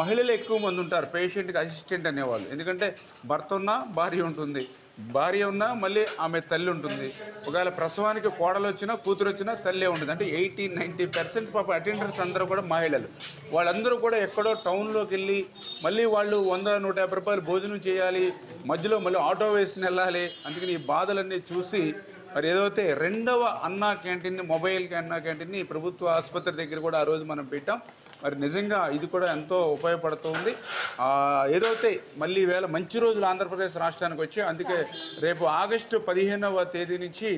మహిళలు ఎక్కువ మంది ఉంటారు పేషెంట్కి అసిస్టెంట్ అనేవాళ్ళు. ఎందుకంటే భర్త ఉన్నా భార్య ఉంటుంది, భార్య ఉన్నా మళ్ళీ ఆమె తల్లి ఉంటుంది, ఒకవేళ ప్రసవానికి కోడలు వచ్చినా కూతురు వచ్చినా తల్లే ఉంటుంది. అంటే 80-90% పాప అటెండర్స్ అందరూ కూడా మహిళలు. వాళ్ళందరూ కూడా ఎక్కడో టౌన్లోకి వెళ్ళి మళ్ళీ వాళ్ళు 100-150 రూపాయలు భోజనం చేయాలి, మధ్యలో మళ్ళీ ఆటో వేసుకుని వెళ్ళాలి. అందుకని ఈ బాధలన్నీ చూసి మరి ఏదైతే రెండవ అన్నా క్యాంటీన్ని, మొబైల్ అన్నా క్యాంటీన్ని ప్రభుత్వ ఆసుపత్రి దగ్గర కూడా ఆ రోజు మనం పెట్టాం. మరి నిజంగా ఇది కూడా ఎంతో ఉపయోగపడుతుంది. ఏదైతే మళ్ళీ వేళ మంచి రోజులు ఆంధ్రప్రదేశ్ రాష్ట్రానికి వచ్చి, అందుకే రేపు ఆగస్టు 15వ తేదీ నుంచి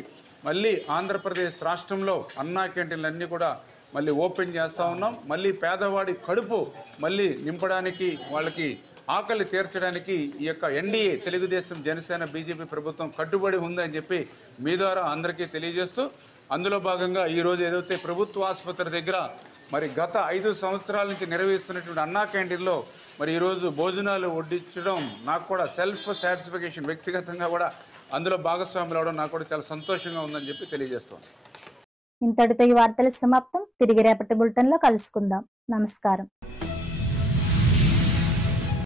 మళ్ళీ ఆంధ్రప్రదేశ్ రాష్ట్రంలో అన్నా క్యాంటీన్లన్నీ కూడా మళ్ళీ ఓపెన్ చేస్తూ ఉన్నాం. మళ్ళీ పేదవాడి కడుపు మళ్ళీ నింపడానికి, వాళ్ళకి ఆకలి తీర్చడానికి ఈ యొక్క ఎన్డీఏ తెలుగుదేశం, జనసేన, బీజేపీ ప్రభుత్వం కట్టుబడి ఉందని చెప్పి మీ ద్వారా అందరికీ తెలియజేస్తూ, అందులో భాగంగా ఈరోజు ఏదైతే ప్రభుత్వ ఆసుపత్రి దగ్గర మరి గత 5 సంవత్సరాల నుంచి నిర్వహిస్తున్నటువంటి అన్నా క్యాంటీన్లో మరి ఈరోజు భోజనాలు వడ్డించడం నాకు కూడా సెల్ఫ్ సాటిస్ఫికేషన్, వ్యక్తిగతంగా కూడా అందులో భాగస్వాములు అవడం నాకు కూడా చాలా సంతోషంగా ఉందని చెప్పి తెలియజేస్తాను. ఇంతటితో ఈ వార్తల సమాప్తం. తిరిగి రేపటి బులెటిన్లో కలుసుకుందాం. నమస్కారం.